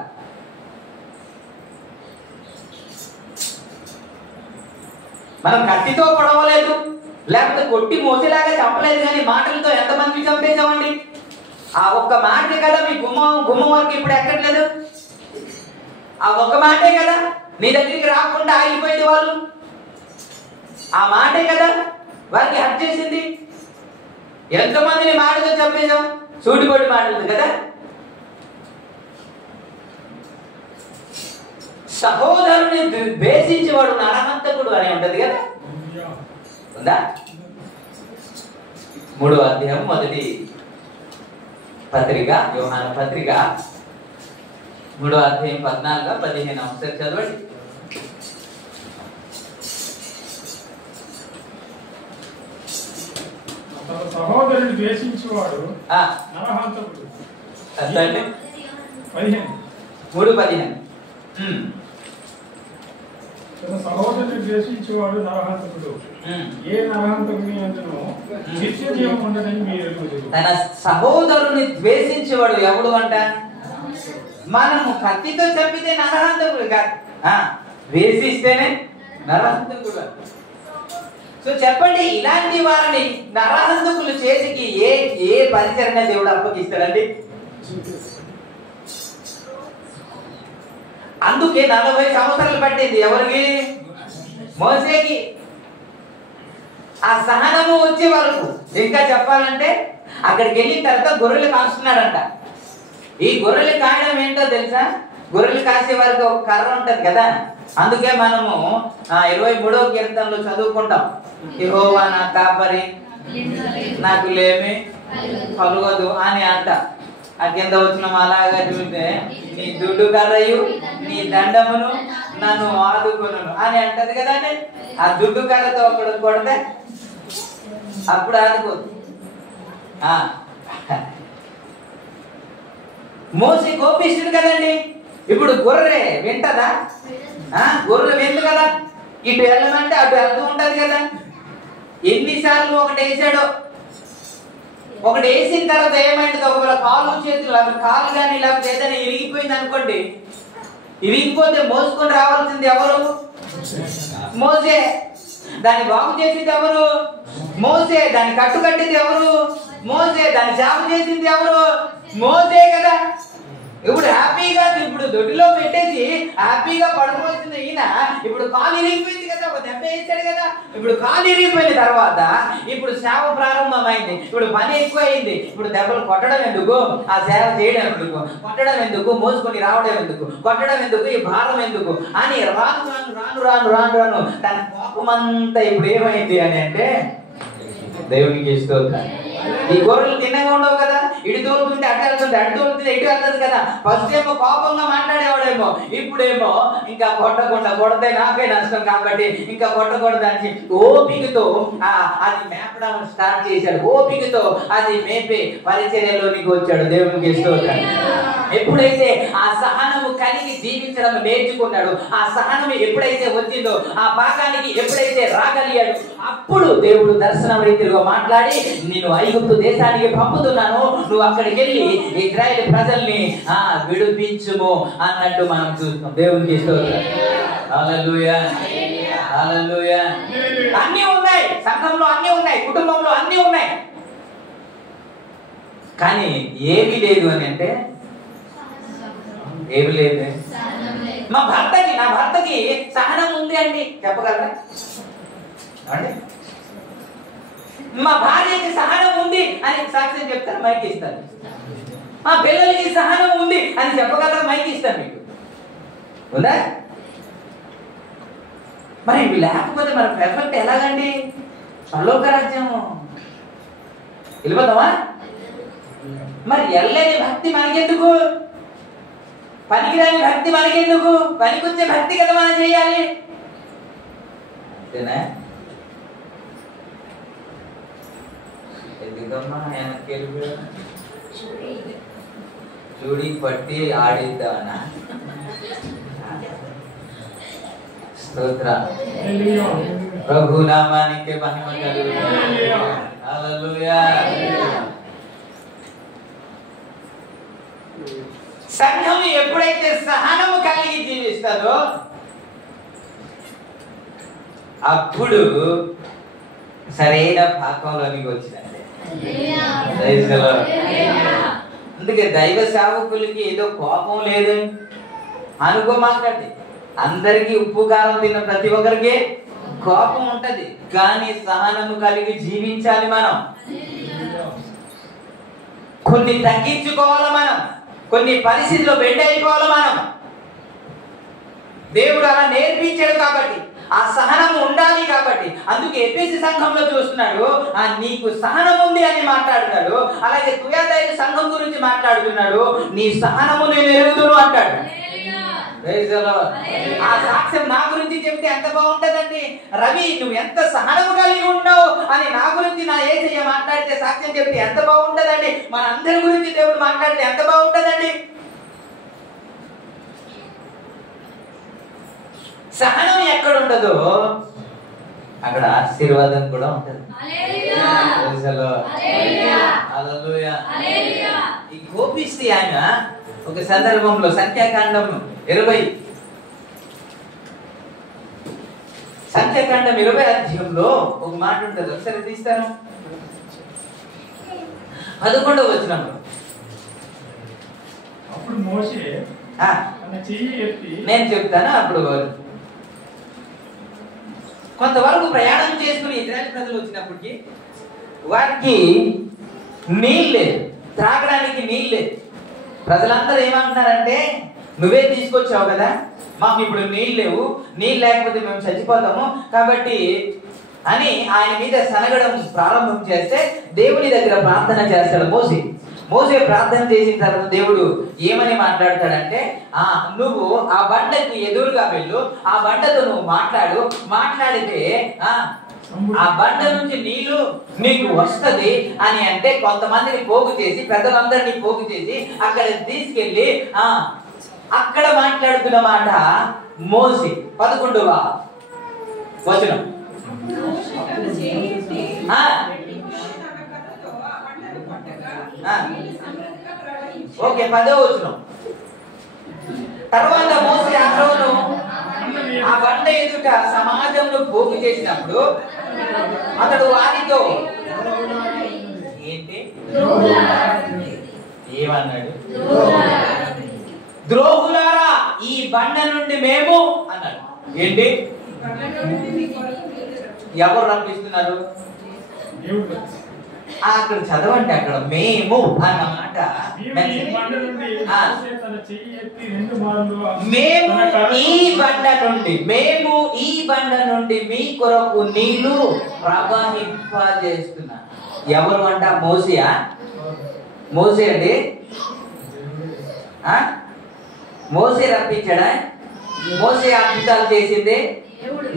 మనం కత్తితో పొడవలేదు, లేకపోతే కొట్టి మోసేలాగా చంపలేదు, కానీ మాటలతో ఎంతమంది చంపేశామండి. ఆ ఒక్క మాటే కదా మీ గుమ్మం వరకు ఇప్పుడు ఎక్కట్లేదు. ఆ ఒక్క మాటే కదా నీ దగ్గరికి రాకుండా ఆగిపోయింది వాళ్ళు. ఆ మాటే కదా వారికి హత్య చేసింది. ఎంతమందిని మాటతో చంపేశాం, సూటిపోటి మాటలు కదా. సహోదరుని ద్వేషించేవాడు నరహంతకుడు అని ఉంటది కదా, ఉందా? 3వ అధ్యాయం మొదటి పత్రిక, యోహాను పత్రిక 3వ అధ్యాయం 14-15 ఒకసారి చదవండి. తన సహోదరుని ద్వేషించేవాడు నరహంతకుడు. 3:15. తన సహోదరుని ద్వేషించేవాడు నరహంతకుడు. ఏ నరహంతకుని అందును నిత్య జీవం ఉండదని మీరు ఎరుగుదురు. తన సహోదరుని ద్వేషించేవాడు ఎవడు అంట? మనము కత్తితో చంపితే నరహంతకుడు కాదు, ద్వేషిస్తేనే నరహంతకుడు. సో చెప్పండి, ఇలాంటి వారిని నరహంతకుల చేతికి ఏ పరిచరణ దేవుడు అప్పగిస్తాడండి? అందుకే 40 సంవత్సరాలు పట్టింది ఎవరికి? మోసేకి. ఆ సహనము వచ్చే వరకు. ఇంకా చెప్పాలంటే అక్కడికి వెళ్ళిన తర్వాత గొర్రెలు కాస్తున్నాడంట. ఈ గొర్రెలు కాయడం ఏంటో తెలుసా? గొర్రెలు కాసే వారికి ఒక కర్ర ఉంటది కదా. అందుకే మనము 23వ కీర్తనలో చదువుకుంటాం, యెహోవా నా కాపరి, నాకు లేమి కలుగదు అని అంట. ఆ కింద వచ్చిన అలాగా చూస్తే నీ దుడ్డు కర్రయు నీ దండమును నన్ను ఆదుకొను అని అంటది కదా. ఆ దుడ్డు కర్రతో ఒకడు కొడితే అప్పుడు ఆదుకోదు. మోసే కోపిస్తుడు కదండి. ఇప్పుడు గొర్రె వింటదా? గొర్రె విందు కదా, ఇటు వెళ్ళమంటే అటు వెళ్తూ ఉంటది కదా. ఎన్నిసార్లు ఒకటి వేసాడో, ఒకటి వేసిన తర్వాత ఏమైంది? ఒకవేళ కాళ్ళు చేతులు కాళ్ళు కానీ లేకపోతే ఏదైనా ఇరిగిపోయింది అనుకోండి, ఇరిగిపోతే మోసుకొని రావాల్సింది ఎవరు? మోసే. దాన్ని బాగు చేసింది ఎవరు? మోసే. దాన్ని కట్టుకట్టింది ఎవరు? మోసే. దాన్ని సేవ చేసింది ఎవరు? మోసే కదా. ఇప్పుడు హ్యాపీగా ఇప్పుడు దొడ్డిలో పెట్టేసి హ్యాపీగా పడుకోవాల్సింది ఈయన ఇప్పుడు కాలు ఇరిగిపోయింది కదా, ఒక దెబ్బ వేసాడు కదా. ఇప్పుడు కాలు ఇరిగిపోయిన తర్వాత ఇప్పుడు సేవ ప్రారంభమైంది. ఇప్పుడు పని ఎక్కువ అయింది. ఇప్పుడు దెబ్బలు కొట్టడం ఎందుకు, ఆ సేవ చేయడం ఎందుకు, కొట్టడం ఎందుకు, మోసుకొని రావడం ఎందుకు, కొట్టడం ఎందుకు, ఈ భారం ఎందుకు అని రాను రాను రాను రాను రాను రాను తన కోపమంతా ఇప్పుడు ఏమైంది అని అంటే, దేవునికి స్తోత్రం. ఈ గొర్రెలు తిన్నగా ఉండవు కదా, ఇటు తోలుతుంటే అటు వెళ్తుంటే, అటు తోలుతుంటే ఇటు వెళ్తుంది కదా. ఫస్ట్ ఏమో కోపంగా మాట్లాడేవాడేమో, ఇప్పుడేమో ఇంకా కొట్టకుండా, కొడితే నాకే నష్టం కాబట్టి ఇంకా కొట్టకూడదని ఓపికతో అది మేపడం స్టార్ట్ చేశాడు. ఓపికతో అది మేపే పరిచర్యలోనికి వచ్చాడు. దేవునికి స్తోత్రం. ఎప్పుడైతే ఆ సహనము కలిగి జీవించడం నేర్చుకున్నాడు, ఆ సహనం ఎప్పుడైతే వచ్చిందో, ఆ పాకానికి ఎప్పుడైతే రాగలిగాడు, అప్పుడు దేవుడు దర్శనం రీతిలో మాట్లాడి, నేను ఐగుప్తు దేశానికి పంపుతున్నాను, నువ్వు అక్కడికి వెళ్ళి ఇశ్రాయేలు ప్రజల్ని విడిపించుము అన్నట్టు మనం చూస్తాం. దేవునికి స్తోత్రం. హల్లెలూయా, హల్లెలూయా. అన్నీ ఉన్నాయి, సంఘంలో అన్నీ ఉన్నాయి, కుటుంబంలో అన్నీ ఉన్నాయి, కానీ ఏమీ లేదు అని అంటే ఏమి లేదు. నా భర్తకి సహనం ఉంది అండి చెప్పగలరా అండి? మా భార్యకి సహనం ఉంది అని సాక్ష్యం చెప్తారు, మైక్ ఇస్తారు. మా పిల్లలకి సహనం ఉంది అని చెప్పగలరా, మైక్ ఇస్తారు. మీకు ఉందా? మరి ఇవి లేకపోతే మరి పెర్ఫెక్ట్ ఎలాగండి? పరలోక రాజ్యం వెళ్ళిపోతామా? మరి ఎల్లని భక్తి మనకెందుకు? పనికిరాని భక్తి మనకెందుకు? పనికొచ్చే భక్తి కదా మనం చేయాలి. అంతేనా? ఎందుకమ్మా వెనక్కి చూడి పట్టి ఆడిద్దామనా? స్తోత్ర. ప్రభు నామానికి మహిమ కలుగును. హల్లెలూయా. సంఘం ఎప్పుడైతే సహనము కలిగి జీవిస్తుందో అప్పుడు సరైన పాకంలోనికి వచ్చినట్టే. అందుకే దైవ సేవకులకి ఏదో కోపం లేదని అనుకోమాకండి. అందరికీ ఉప్పు కారం తిన్న ప్రతి ఒక్కరికి కోపం ఉంటది, కానీ సహనము కలిగి జీవించాలి. మనం కొన్ని తగ్గించుకోవాలి, మనం కొన్ని పరిస్థితుల్లో బెండ్ అయిపోవాలి. మనం దేవుడు అలా నేర్పించాడు కాబట్టి ఆ సహనం ఉండాలి. కాబట్టి అందుకే ఎఫెసీ సంఘంలో చూస్తున్నాడు, నీకు సహనం ఉంది అని మాట్లాడుతాడు. అలాగే తుయాతైర సంఘం గురించి మాట్లాడుతున్నాడు, నీ సహనము నేను ఎరుగుదును అంటాడు. ఆ సాక్ష్యం నా గురించి చెప్తే ఎంత బాగుంటదండి. రవి, నువ్వు ఎంత సహనము కలిగి ఉన్నావు అని నా గురించి నా యేసయ్య మాట్లాడితే సాక్ష్యం చెప్తే ఎంత బాగుంటదండి. మన అందరి గురించి దేవుడు మాట్లాడితే ఎంత బాగుంటదండి. సహనం ఎక్కడ ఉండదో అక్కడ ఆశీర్వాదం కూడా ఉంటది. ఈ కోపిస్తే ఆయన ఒక సందర్భంలో సంఖ్యాకాండం 20 అధ్యాయంలో ఒక మాట ఉంటుంది. ఒకసారి తీస్తాను. 11వ వచనంలో అప్పుడు మోషే తన చెయ్యి ఎత్తి, నేను చెప్తాను. అప్పుడు కొంతవరకు ప్రయాణం చేసుకుని ఇజ్రాయెల్ ప్రజలు వచ్చినప్పటికీ వారికి నీళ్ళు లేదు, త్రాగడానికి నీళ్ళు లేదు. ప్రజలందరూ ఏమంటున్నారంటే, నువ్వే తీసుకొచ్చావు కదా, మాకు ఇప్పుడు నీళ్ళు లేవు, నీళ్ళు లేకపోతే మేము చచ్చిపోతాము కాబట్టి అని ఆయన మీద సనగడం ప్రారంభం చేస్తే దేవుని దగ్గర ప్రార్థన చేస్తాడు మోసే ప్రార్థన చేసిన తర్వాత దేవుడు ఏమని మాట్లాడతాడంటే, నువ్వు ఆ బండకి ఎదురుగా వెళ్ళు, ఆ బండతో నువ్వు మాట్లాడితే ఆ బండ నుంచి నీళ్లు నీకు వస్తది అని అంటే, కొంతమందిని పోగు చేసి పెద్దలందరినీ పోగు చేసి అక్కడ తీసుకెళ్లి అక్కడ మాట్లాడుతున్న మాట మోసే 11వ వచనం. ఓకే, 10వ వచనం. తర్వాత మోసే అహరోను ఆ బండ ఎదుట సమాజంలో పోగు చేసినప్పుడు అతడు వారితో ఏంటి ఏమన్నాడు? ద్రోహులారా, ఈ బండ నుండి మేము అన్నాడు. ఏంటి? ఎవరు రప్పిస్తున్నారు? అక్కడ చదవండి, అక్కడ మేము అన్నమాట. మేము ఈ బండ నుండి మీ కొరకు నీళ్లు ప్రవహింపజేస్తున్నా. ఎవరు అంట? మోసే అండి. మోసే రప్పించాడా? మోసే అద్భుతాలు చేసింది.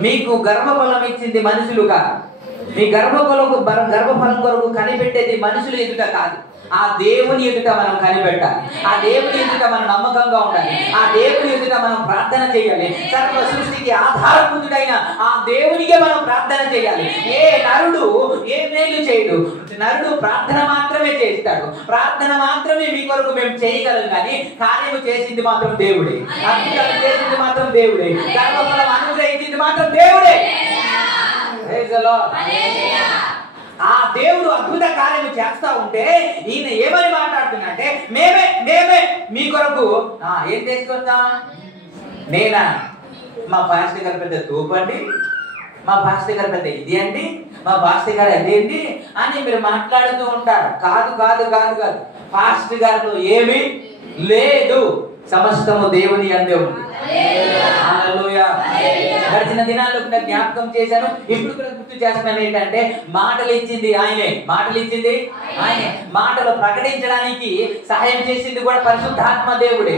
మీకు గర్భఫలం ఇచ్చింది మనుషులుగా. మీ గర్భఫలం కొరకు కనిపెట్టేది మనుషులు ఎదుట కాదు, ఆ దేవుని ఎదుట మనం కనిపెట్టాలి. ఆ దేవుని ఎదుట మనం నమ్మకంగా ఉండాలి. ఆ దేవుని ఎదుట మనం ప్రార్థన చేయాలి. సర్వ సృష్టికి ఆధారభూతుడైన ఆ దేవునికే మనం ప్రార్థన చేయాలి. ఏ నరుడు ఏ మేలు చేయడు. నరుడు ప్రార్థన మాత్రమే చేస్తాడు. ప్రార్థన మాత్రమే మీ కొరకు మేము చేయగలం, కానీ కార్యము చేసింది మాత్రం దేవుడే. అద్భుతాలు చేసింది మాత్రం దేవుడే. గర్భఫలం అనుగ్రహించింది మాత్రం దేవుడే. ఆ దేవుడు అద్భుత కార్యము చేస్తా ఉంటే ఈయన ఏమని మాట్లాడుతున్నట్టే, మేమే మీ కొరకు ఏం చేసుకుందాం. నేనా? మా పాస్టర్ గారు పెద్ద తోపండి, మా పాస్టర్ గారు పెద్ద ఇది అండి, మా పాస్టర్ గారు అదేంటి అని మీరు మాట్లాడుతూ ఉంటారు. కాదు కాదు కాదు కాదు పాస్టర్ గారిలో ఏమీ లేదు, సమస్తము దేవుని అందే ఉంది. హల్లెలూయా. గడిచిన దినాల్లో కూడా జ్ఞాపకం చేశాను, ఇప్పుడు కూడా గుర్తు చేస్తున్నాను. ఏంటంటే, మాటలు ఇచ్చింది ఆయనే. మాటలు ప్రకటించడానికి సహాయం చేసింది కూడా పరిశుద్ధాత్మ దేవుడే.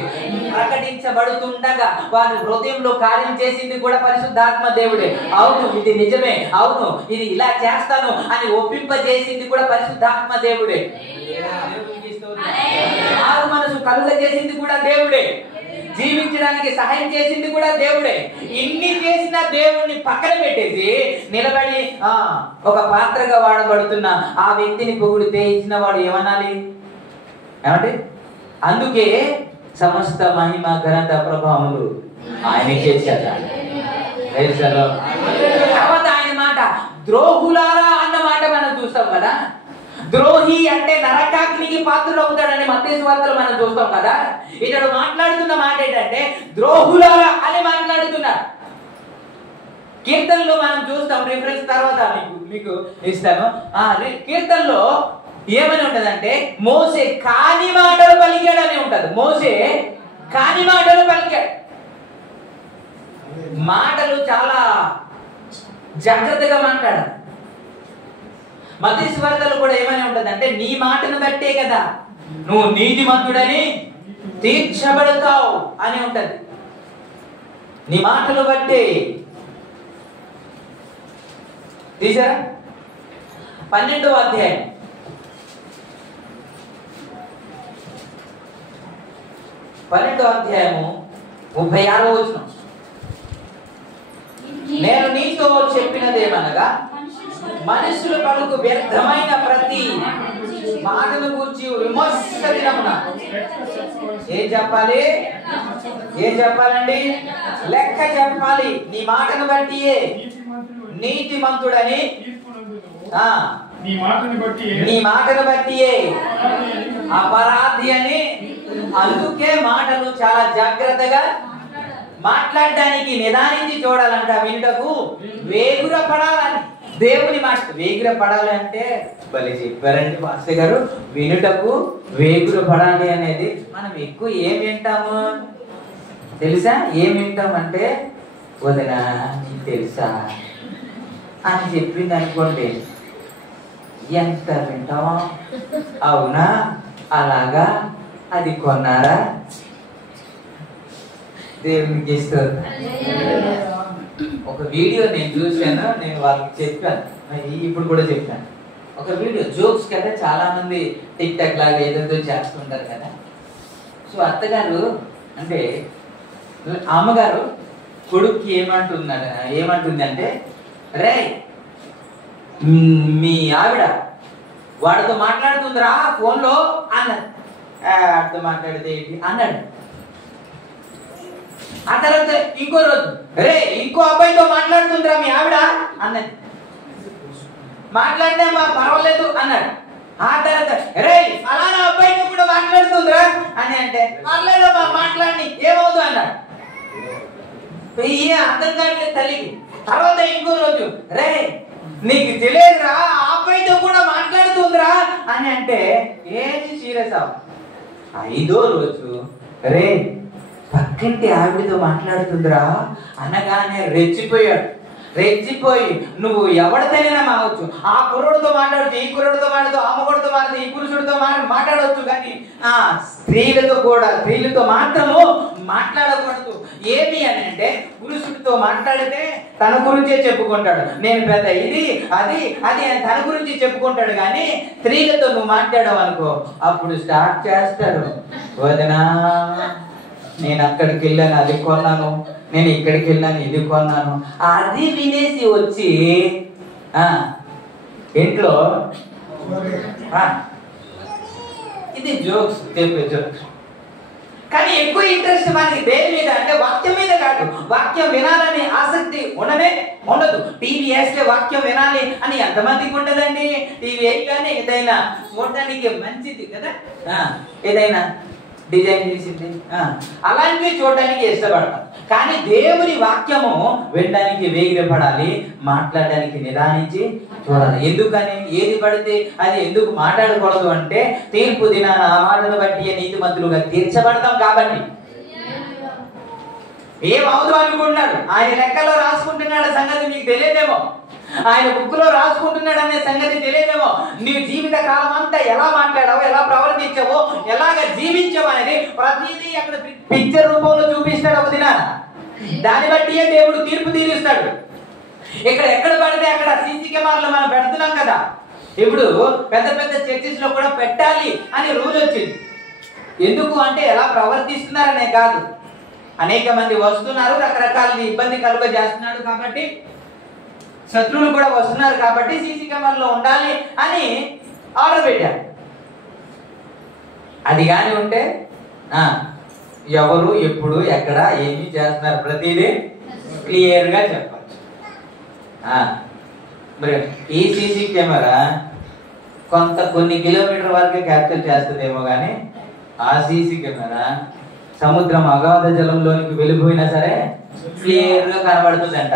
ప్రకటించబడుతుండగా వారి హృదయంలో కార్యం చేసింది కూడా పరిశుద్ధాత్మ దేవుడే. అవును, ఇది నిజమే, అవును ఇది ఇలా చేస్తాను అని ఒప్పింపజేసింది కూడా పరిశుద్ధాత్మ దేవుడే. మారు మనసు కలుగ చేసింది కూడా దేవుడే. జీవించడానికి సహాయం చేసింది కూడా దేవుడే. ఇన్ని చేసిన దేవుణ్ణి పక్కన పెట్టేసి నిలబడి ఒక పాత్రగా వాడబడుతున్న ఆ వ్యక్తిని పొగిడితే ఇచ్చిన వాడు ఏమనాలి? ఏమంటే, అందుకే సమస్త మహిమ ఘనత ప్రభావములు ఆయనకే చేశారు. తర్వాత ఆయన మాట ద్రోహులారా అన్న మాట మనం చూస్తాం కదా. ద్రోహి అంటే నరకాగ్నికి పాత్రుడు అవుతాడని మత్తయి సువార్తలో మనం చూస్తాం కదా. ఇతడు మాట్లాడుతున్న మాట ఏంటంటే ద్రోహులారా అని మాట్లాడుతున్నాడు. కీర్తనలో మనం చూస్తాం, రిఫరెన్స్ తర్వాత మీకు ఇస్తాను. కీర్తనలో ఏమని ఉంటదంటే మోసే కాని మాటలు పలికాడని ఉంటది. మోసే కాని మాటలు పలికాడు. మాటలు చాలా జాగ్రత్తగా మాట్లాడాలి. మత్తయి సువార్తలో కూడా ఏమని ఉంటదంటే నీ మాటను బట్టే కదా నువ్వు నీతిమంతుడని తీర్చబడతావు అని ఉంటది. నీ మాటలు బట్టే. తీసారా? 12వ అధ్యాయం 36వ వచనం. నేను నీతో చెప్పినదేమనగా మనుషులు పలుకు వ్యర్థమైన ప్రతి మాటను గూర్చి విమర్శ దినమున ఏం చెప్పాలి? ఏం చెప్పాలండి? లెక్క చెప్పాలి. నీ మాటను బట్టియే నీతిమంతుడని, నీ మాటను బట్టియే అపరాధి అని. అందుకే మాటలు చాలా జాగ్రత్తగా మాట్లాడడానికి నిదానించి చూడాలంట. వినుటకు వేగుర పడాలని. దేవుని మాట వేగుర పడాలి అంటే భలే చెప్పారండి మాస్టర్ గారు. వినుటకు వేగుర పడాలి అనేది మనం ఎక్కువ ఏం వింటాము తెలుసా? ఏం వింటామంటే వదినా నీకు తెలుసా అని చెప్పింది అనుకోండి, ఎంత వింటామా? అవునా, అలాగా, అది కొన్నారా? దేవునికి ఇస్తారు. ఒక వీడియో నేను చూశాను, నేను వాళ్ళకి చెప్పాను, ఇప్పుడు కూడా చెప్పాను. ఒక వీడియో జోక్స్ కదా, చాలా మంది టిక్ టాక్ లాగా ఏదేదో చేస్తుంటారు కదా. సో అత్తగారు అంటే అమ్మగారు కొడుక్కి ఏమంటుంది అంటే, రే మీ ఆవిడ వాడితో మాట్లాడుతుందిరా ఫోన్లో అన్నది. వాడితో మాట్లాడితే ఏంటి అన్నాడు. ఆ తర్వాత ఇంకో రోజు, రే ఇంకో అబ్బాయితో మాట్లాడుతుందిరా మీ ఆవిడ అన్నది. మాట్లాడినా పర్వాలేదు అన్నాడు. ఆ తర్వాత రే ఫలానా అబ్బాయితో కూడా మాట్లాడుతుందిరా అని అంటే, పర్లేదమ్మా మాట్లాడి ఏమవుతుంది అన్నాడు. అర్థం కావట్లేదు తల్లికి. తర్వాత ఇంకో రోజు, రే నీకు తెలియదురా ఆ అబ్బాయితో కూడా మాట్లాడుతుందిరా అని అంటే, ఏంటి సీరియస్ అవ్వ. 5వ రోజు, రే పక్కింటి ఆవిడతో మాట్లాడుతుందిరా అనగానే రెచ్చిపోయాడు. రెచ్చిపోయి నువ్వు ఎవరితోనైనా మావచ్చు, ఆ కుర్రుడితో మాట్లాడచ్చు, ఈ కుర్రుడితో మాట్లాడదు, ఆ మొగుడితో మాట్లాడదు, ఈ పురుషుడితో మాట్లాడవచ్చు, కానీ స్త్రీలతో మాత్రము మాట్లాడకూడదు. ఏమి అని అంటే, పురుషుడితో మాట్లాడితే తన గురించే చెప్పుకుంటాడు, నేను పెద్ద ఇది అది అది అని తన గురించి చెప్పుకుంటాడు. కానీ స్త్రీలతో నువ్వు మాట్లాడవు అనుకో, అప్పుడు స్టార్ట్ చేస్తాడు, వదినా నేను అక్కడికి వెళ్ళాను అది కొన్నాను, నేను ఇక్కడికి వెళ్ళాను ఇది కొన్నాను. అది వినేసి వచ్చి ఇంట్లో ఇది జోక్స్ చెప్పే జోక్స్. కానీ ఎక్కువ ఇంట్రెస్ట్ మనకి దేని మీద అంటే వాక్యం మీద కాదు. వాక్యం వినాలని ఆసక్తి ఉండదు. టీవీ వేస్తే వాక్యం వినాలి అని ఎంతమందికి ఉండదండి? టీవీ వేయగానే ఏదైనా చూడడానికి మంచిది కదా, ఏదైనా డిజైన్ చేసింది అలాంటివి చూడడానికి ఇష్టపడతాం. కానీ దేవుని వాక్యము వినడానికి వేగిరపడాలి, మాట్లాడడానికి నిదానించి చూడాలి. ఎందుకని? ఏది పడితే అది ఎందుకు మాట్లాడకూడదు అంటే, తీర్పు దినాన ఆ మాటను బట్టి నీతిమంతులుగా తీర్చబడతాం కాబట్టి. ఏమవుదు అనుకుంటున్నాడు? ఆయన లెక్కలో రాసుకుంటున్నాడు సంగతి మీకు తెలియదేమో, ఆయన బుక్ లో రాసుకుంటున్నాడు అనే సంగతి తెలియదేమో. నీవు జీవిత కాలం అంతా ఎలా మాట్లాడావో, ఎలా ప్రవర్తించావో, ఎలాగ జీవించావు అనేది ప్రతిదీ అక్కడ పిక్చర్ రూపంలో చూపిస్తాడు ఒక దినాన. దాన్ని బట్టి దేవుడు తీర్పు తీరుస్తాడు. ఎక్కడ పడితే అక్కడ సీసీ కెమెరాలు మనం పెడుతున్నాం కదా. ఇప్పుడు పెద్ద పెద్ద చర్చెస్ లో కూడా పెట్టాలి అని రూల్ వచ్చింది. ఎందుకు అంటే ఎలా ప్రవర్తిస్తున్నారనే కాదు, అనేక మంది వస్తున్నారు, రకరకాల ఇబ్బంది కలుగజేస్తున్నాడు కాబట్టి, శత్రువులు కూడా వస్తున్నారు కాబట్టి సీసీ కెమెరాలో ఉండాలి అని ఆర్డర్ పెట్టారు. అది కానీ ఉంటే ఎవరు ఎప్పుడు ఎక్కడ ఏమి చేస్తున్నారు ప్రతిదీ క్లియర్ గా చెప్పచ్చు. మరి ఈ సీసీ కెమెరా కొన్ని కిలోమీటర్ వరకే క్యాప్చర్ చేస్తుందేమో కానీ ఆ సీసీ కెమెరా సముద్రం అగాధ జలంలోనికి వెళ్ళిపోయినా సరే క్లియర్ గా కనబడుతుందంట.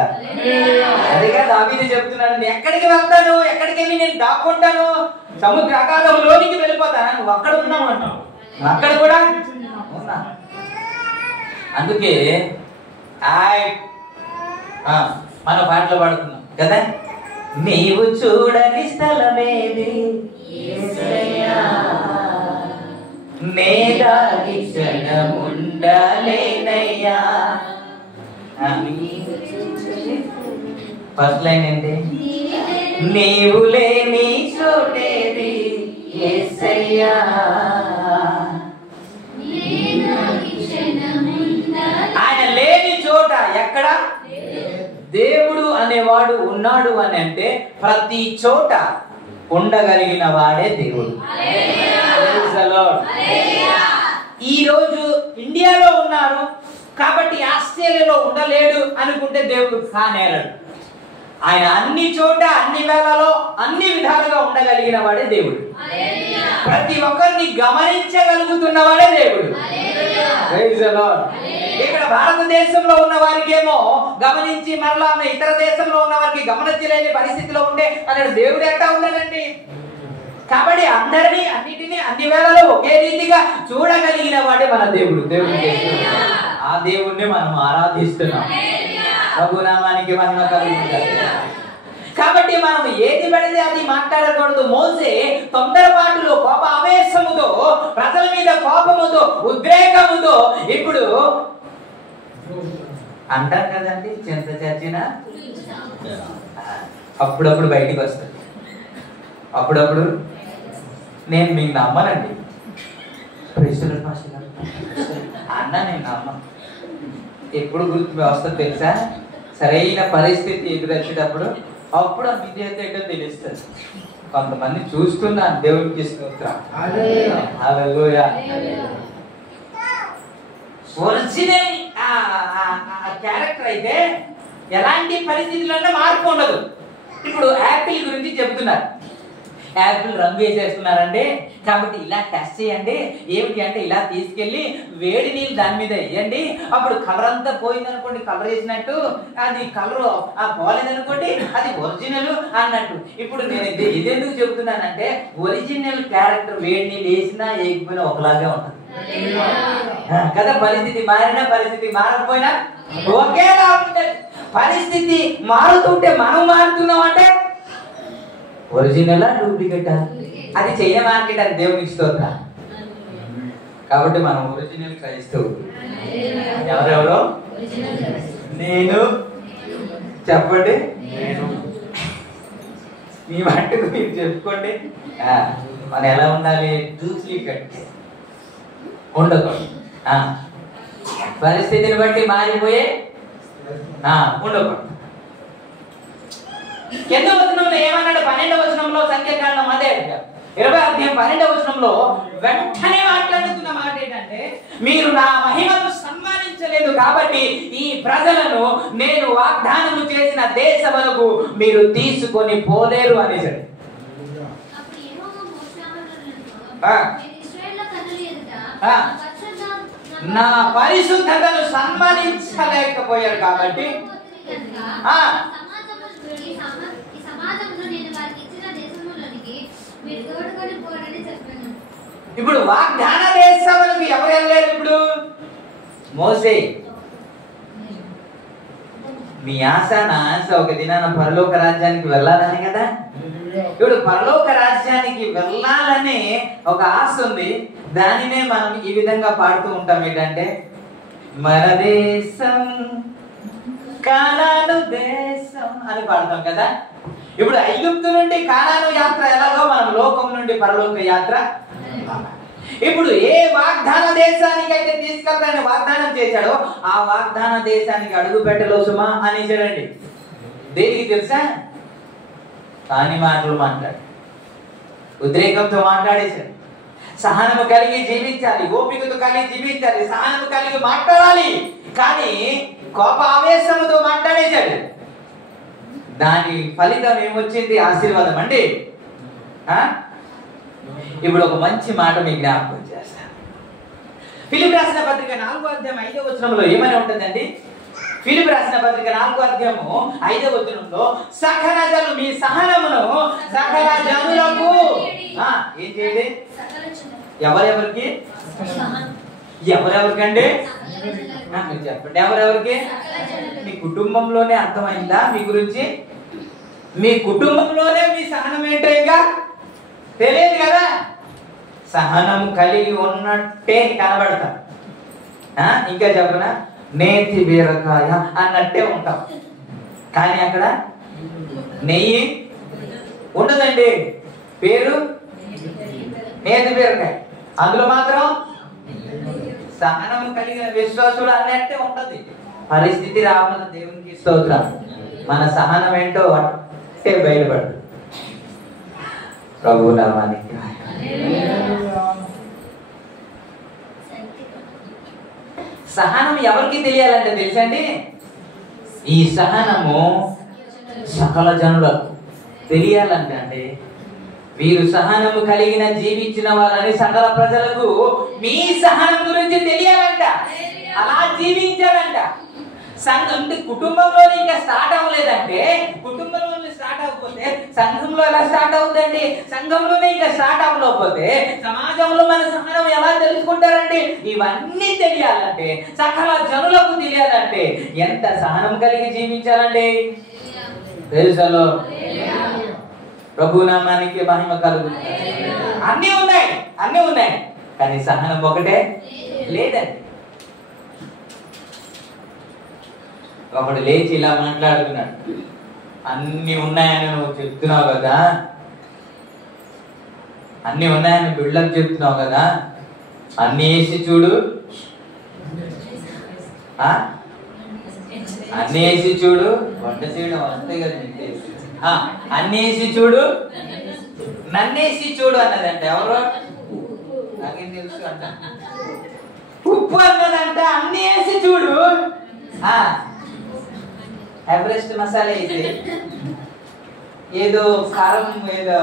అదిగా దావీదు చెప్తున్నాడు, ఎక్కడికి వెళ్తాను, ఎక్కడికి వెళ్ళి నేను దాక్కుంటాను, సముద్ర అగాధంలోనికి వెళ్ళిపోతాను, నువ్వు అక్కడ ఉన్నావు అంటావు, అక్కడ కూడా ఉన్నా. అందుకే మన పాటలు పాడుతున్నాం కదా, నీవు చూడని స్థలమేది నేదాగి క్షణముండలేనయ్యా. ఫస్ట్ లైన్ ఏంటి? నీవు లేని చోటేది యేసయ్యా, ఆయన లేని చోట ఎక్కడ దేవుడు అనేవాడు ఉన్నాడు అని అంటే ప్రతి చోట ఉండగలిగిన వాడే దేవుడు. ఈ రోజు ఇండియాలో ఉన్నారు కాబట్టి ఆస్ట్రేలియాలో ఉండలేడు అనుకుంటే దేవుడు కానేలడు. ఆయన అన్ని చోట అన్ని వేళలో అన్ని విధాలుగా ఉండగలిగిన వాడే దేవుడు. ప్రతి ఒక్కరిని గమనించగలుగుతున్నవాడే దేవుడు. ఇక్కడ భారతదేశంలో ఉన్న వారికేమో గమనించి మరలా ఇతర దేశంలో ఉన్న వారికి గమనించలేని పరిస్థితిలో ఉండే అనే దేవుడు ఎట్టా ఉన్నాడండి. కాబట్టి అందరినీ అన్నిటినీ అన్ని వేళలో ఒకే రీతిగా చూడగలిగిన వాడే మన దేవుడు. ఆ దేవుణ్ణి మనం ఆరాధిస్తున్నాం. ప్రభునామానికి మహిమ కలుగుతుంది. కాబట్టి మనం ఏది పడితే అది మాట్లాడకూడదు. మోసే తొందరపాటులో కోప ఆవేశముతో ప్రజల మీద కోపముతో ఉద్రేకముతో ఇప్పుడు అంటారు కదండి, చింత చచ్చిన అప్పుడప్పుడు బయటికి వస్తుంది. అప్పుడప్పుడు నేను మీకు నమ్మనండి అన్న, నేను నమ్మను. ఎప్పుడు గుర్తు వస్తుంది తెలుసా? సరైన పరిస్థితి ఎదురొచ్చేటప్పుడు అప్పుడు ఆ విజేత ఏంటో తెలుస్తుంది. కొంతమంది చూస్తున్నాను, దేవుడికి స్తోత్రం. హల్లెలూయా. ఒరిజినల్ క్యారెక్టర్ అయితే ఎలాంటి పరిస్థితుల్లో మార్పు ఉండదు. ఇప్పుడు యాపిల్ గురించి చెబుతున్నారు. యాపిల్ రంగు వేసేస్తున్నారండి, కాబట్టి ఇలా టెస్ట్ చేయండి. ఏమిటి అంటే ఇలా తీసుకెళ్లి వేడి నీళ్ళు దాని మీద వేయండి, అప్పుడు కలర్ అంతా పోయిందనుకోండి, కలర్ వేసినట్టు అది కలర్ పోలేదనుకోండి అది ఒరిజినల్ అన్నట్టు. ఇప్పుడు నేను ఇదెందుకు చెబుతున్నానంటే ఒరిజినల్ క్యారెక్టర్ వేడి నీళ్ళు వేసినా వేయకపోయినా ఒకలాగే ఉంటుంది కదా. పరిస్థితి మారినా పరిస్థితి మారకపోయినా ఒకేలా ఉంటుంది. పరిస్థితి మారుతుంటే మనం మారుతున్నాం అంటే ఒరిజినల్ డూప్లికేట్ అది చెయ్య మార్కెట్ అని దేవునికి స్తోత్రం. కాబట్టి మనం ఒరిజినల్ క్రైస్తవుడు. ఎవరెవరో నేను చెప్పండి, మీ మట్టుకు మీరు చెప్పుకోండి. మనం ఎలా ఉండాలి? డూప్లికేట్ ఉండకూడదు. పరిస్థితిని బట్టి మారిపోయే ఉండకూడదు. కింద వచనంలో ఏమన్నాడు? 12వ వచనంలో సంఖ్యాకాండం అదే 20వ వచనంలో వెంటనే మాట్లాడుతున్న మాట ఏంటంటే, మీరు నా మహిమను సన్మానించలేదు కాబట్టి ఈ ప్రజలను నేను వాగ్దానము చేసిన దేశమునకు మీరు తీసుకొని పోలేరు అనేసాడు. నా పరిశుద్ధతను సన్మానించలేకపోయారు కాబట్టి ఇప్పుడు వాగ్దాన దేశములకు ఎవరు వెళ్ళలేరు? ఇప్పుడు మోసే. మీ ఆశ నా ఆశ ఒక దినాన పరలోక రాజ్యానికి వెళ్ళాలని కదా. ఇప్పుడు పరలోక రాజ్యానికి వెళ్ళాలనే ఒక ఆశ ఉంది. దానినే మనం ఈ విధంగా పాడుతూ ఉంటాం. ఏంటంటే మన దేశం కానాను దేశం అని పాడతాం కదా. ఇప్పుడు ఐగుప్తు నుండి కానాను యాత్ర ఎలాగో మనం లోకం నుండి పరలోక యాత్ర. ఇప్పుడు ఏ వాగ్దాన దేశానికి అయితే తీసుకెళ్తానని వాగ్దానం చేశాడో ఆ వాగ్దాన దేశానికి అడుగు పెట్టలో సుమా అని చూడండి. దేనికి తెలుసా? కాని మాటలు మాట్లాడు, ఉద్రేకంతో మాట్లాడేశాడు. సహనము కలిగి జీవించాలి, ఓపికతో కలిగి జీవించాలి, సహనము కలిగి మాట్లాడాలి. కానీ కోప ఆవేశముతో మాట్లాడేశాడు. దాని ఫలితం ఏమొచ్చింది? ఆశీర్వాదం అండి. ఇప్పుడు ఒక మంచి మాట మీకు జ్ఞాపకం చేస్తాను. ఫిలిప్పీ రాసిన పత్రిక 4వ అధ్యాయం 5వ వచనంలో ఏమని ఉంటుందండి? ఫిలిప్పీ రాసిన పత్రిక 4వ అధ్యాయము 5వ వచనంలో సకల జనులు మీ సహనమును సకల జనులకు ఏం చేయండి? ఎవరెవరికి? ఎవరెవరికండి? మీరు చెప్పండి, ఎవరెవరికి? మీ కుటుంబంలోనే అర్థమైందా మీ గురించి? మీ కుటుంబంలోనే మీ సహనం ఏంటో ఇంకా తెలియదు కదా. సహనం కలిగి ఉన్నట్టే కనబడతాం. ఇంకా చెప్పనా, నేతి బీరకాయ అన్నట్టే ఉంటాం, కానీ అక్కడ నెయ్యి ఉండదండి. పేరు నేతి బీరకాయ, అందులో మాత్రం సహనం కలిగిన విశ్వాసుడు అన్నట్టే ఉంటది. పరిస్థితి రావడం దేవునికి స్తోత్రం. మన సహనం ఏంటో అంటే బయటపడదు. ప్రభు నామానికి సహనం ఎవరికి తెలియాలంటే తెలుసండి, ఈ సహనము సకల జనులకు తెలియాలంటే అండి, వీరు సహనము కలిగిన జీవించిన వారని సకల ప్రజలకు మీ సహనం గురించి తెలియాలంట. అలా జీవించాలంట. సంఘం అంటే కుటుంబంలోనే ఇంకా స్టార్ట్ అవ్వలేదంటే, కుటుంబంలో స్టార్ట్ అవ్వకపోతే సంఘంలో ఎలా స్టార్ట్ అవుతుందండి? సంఘంలోనే ఇంకా స్టార్ట్ అవ్వకపోతే సమాజంలో మన సహనం ఎలా తెలుసుకుంటారండి? ఇవన్నీ తెలియాలంటే, సకల జనులకు తెలియాలంటే ఎంత సహనం కలిగి జీవించాలండి? తెలుసలో ప్రభు నామానికి మహిమ కలుగుతుంది. అన్నీ ఉన్నాయి, కానీ సహనం ఒకటే లేదండి. ఒకడు లేచి ఇలా మాట్లాడుతున్నాడు, అన్ని ఉన్నాయని నువ్వు చెప్తున్నావు కదా, అన్ని ఉన్నాయని బిల్డప్ చెప్తున్నావు కదా, అన్ని వేసి చూడు, అన్ని వేసి చూడు, వంట చేయడం వస్తే కదా అన్ని వేసి చూడు, నన్నేసి చూడు అన్నదంట. ఎవరు? నాకేం తెలుసు అంట. ఉప్పు అన్నదంట, అన్ని వేసి చూడు. ఎవరెస్ట్ మసాలా వేసి ఏదో కారం ఏదో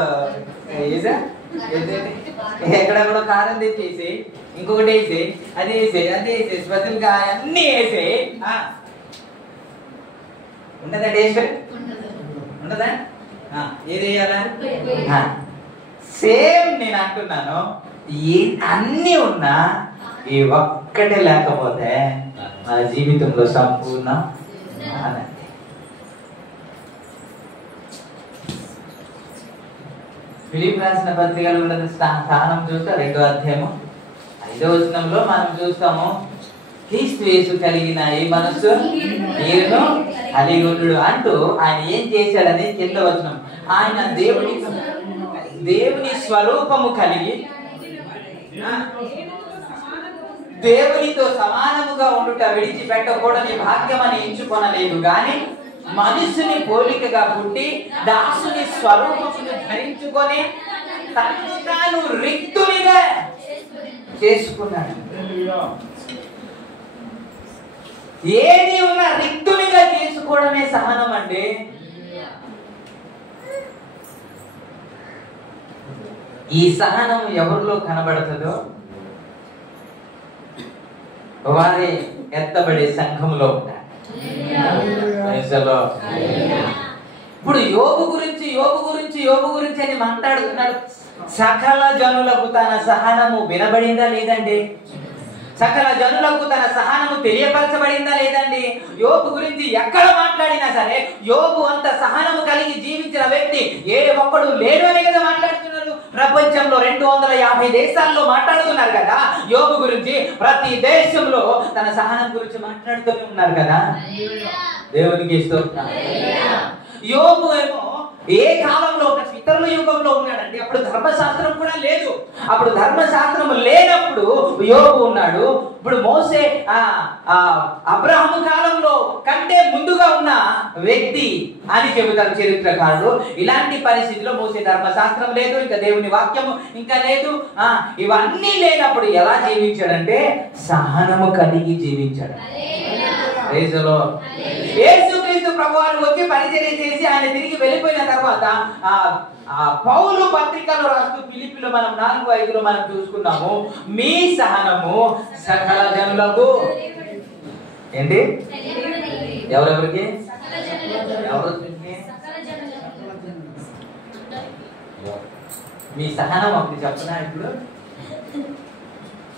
ఎక్కడెక్కడో కారం తెచ్చేసి ఇంకొకటి వేసి అది వేసి స్పెషల్గా అన్ని వేసి ఉండదా? టేస్ట్ ఉండదా? ఏది వేయాలా? సేమ్ నేను అంటున్నాను, అన్ని ఉన్నా ఈ ఒక్కటే లేకపోతే మా జీవితంలో సంపూర్ణం అనండి. ఫిలిప్పీ రాసిన పత్రికలో ఉన్న స్థానం చూస్తే 2వ అధ్యాయము 5వ వచనంలో మనం చూస్తాము, క్రీస్తు యేసు కలిగిన ఈ మనస్సు మీరును కలిగి ఉండు అంటూ ఆయన ఏం చేశాడని కింద వచనం, ఆయన దేవుని స్వరూపము కలిగి దేవునితో సమానముగా ఉండుట విడిచిపెట్టకూడని భాగ్యం అని ఎంచుకొనలేదు, గాని మనుషుని పోలికగా పుట్టి దాసుని స్వరూపమును ధరించుకొని తనను తాను రిక్తునిగా చేసుకున్నాడు. ఏది ఉన్నా రిక్తునిగా చేసుకోవడమే సహనం అండి. ఈ సహనం ఎవరిలో కనబడుతుందో వారే ఎత్తబడే సంఘంలో ఉంటారు. ఇప్పుడు యోబు గురించి అని మాట్లాడుతున్నాడు. సకల జనులకు తన సహనము వినబడిందా లేదండి? సకల జనులకు తన సహనము తెలియపరచబడిందా లేదండి? యోబు గురించి ఎక్కడ మాట్లాడినా సరే యోబు అంత సహనము కలిగి జీవించిన వ్యక్తి ఏ ఒక్కడు లేడు అనే కదా మాట్లాడుతున్నారు. ప్రపంచంలో 250 దేశాల్లో మాట్లాడుతున్నారు కదా యోబు గురించి. ప్రతి దేశంలో తన సహనం గురించి మాట్లాడుతూనే ఉన్నారు కదా. దేవునికి స్తోత్రం. యోబు ఏమో ఏ కాలంలో ఒక పితరుల యుగంలో ఉన్నాడండి. అప్పుడు ధర్మశాస్త్రం కూడా లేదు. అప్పుడు ధర్మశాస్త్రం లేనప్పుడు యోబు ఉన్నాడు. ఇప్పుడు మోసే అబ్రహాము కాలంలో కంటే ముందుగా ఉన్న వ్యక్తి అని చెబుతారు చరిత్రకారులు. ఇలాంటి పరిస్థితిలో మోసే ధర్మశాస్త్రం లేదు, ఇంకా దేవుని వాక్యము ఇంకా లేదు. ఇవన్నీ లేనప్పుడు ఎలా జీవించాడంటే సహనము కలిగి జీవించాడు. యేసుక్రీస్తు ప్రభువారు వచ్చి పరిచర్య చేసి ఆయన తిరిగి వెళ్ళిపోయిన తర్వాత పౌలు పత్రికలు రాస్తూ ఫిలిప్పీలో మనం 4:5 మనం చూసుకున్నాము. మీ సహనము సకల జనులకు ఏంటి ఎవరెవరికి మీ సహనం అప్పుడు చెప్తున్నా. ఇప్పుడు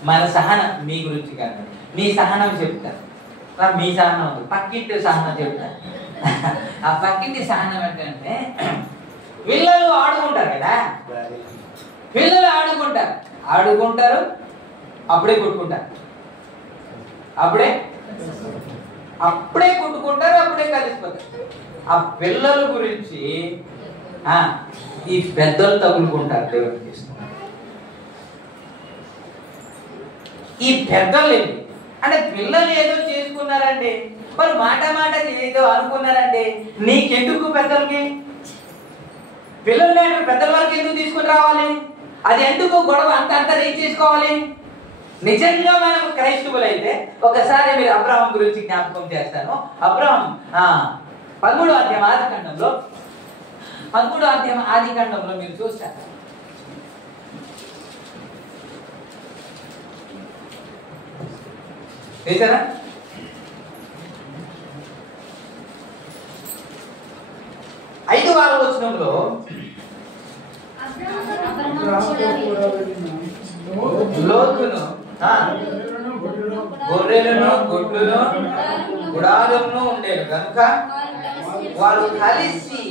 మన సహనం మీ గురించి కాదు, మీ సహనం చెప్తాను. మీ సహనం పక్కింటి సహనం చెప్తాను. ఆ పక్కింటి సహనం ఏంటంటే పిల్లలు ఆడుకుంటారు కదా, పిల్లలు ఆడుకుంటారు అప్పుడే కొట్టుకుంటారు, అప్పుడే కొట్టుకుంటారు, అప్పుడే కలిసిపోతారు. ఆ పిల్లల గురించి ఈ పెద్దలు తగులుకుంటారు. దేవునికి ఇష్టం ఈ పెద్దలు అంటే పిల్లలు ఏదో చేసుకున్నారండి, మరి మాట ఏదో అనుకున్నారండి. నీకెందుకు పెద్దలకి పిల్లలు పెద్దల వరకు ఎందుకు తీసుకుని రావాలి? అది ఎందుకు గొడవ అంత రీచ్ చేసుకోవాలి? నిజంగా మనం క్రైస్తవులు అయితే ఒకసారి మీరు అబ్రహాం గురించి జ్ఞాపకం చేస్తాను. అబ్రహాం 13వ అధ్యాయం ఆదికాండంలో మీరు చూస్తారు. చూసారా? 5వ వచనంలో లోతును గొర్రెలను గొడ్లను గుడారమును ఉండేను కనుక వారు కలిసి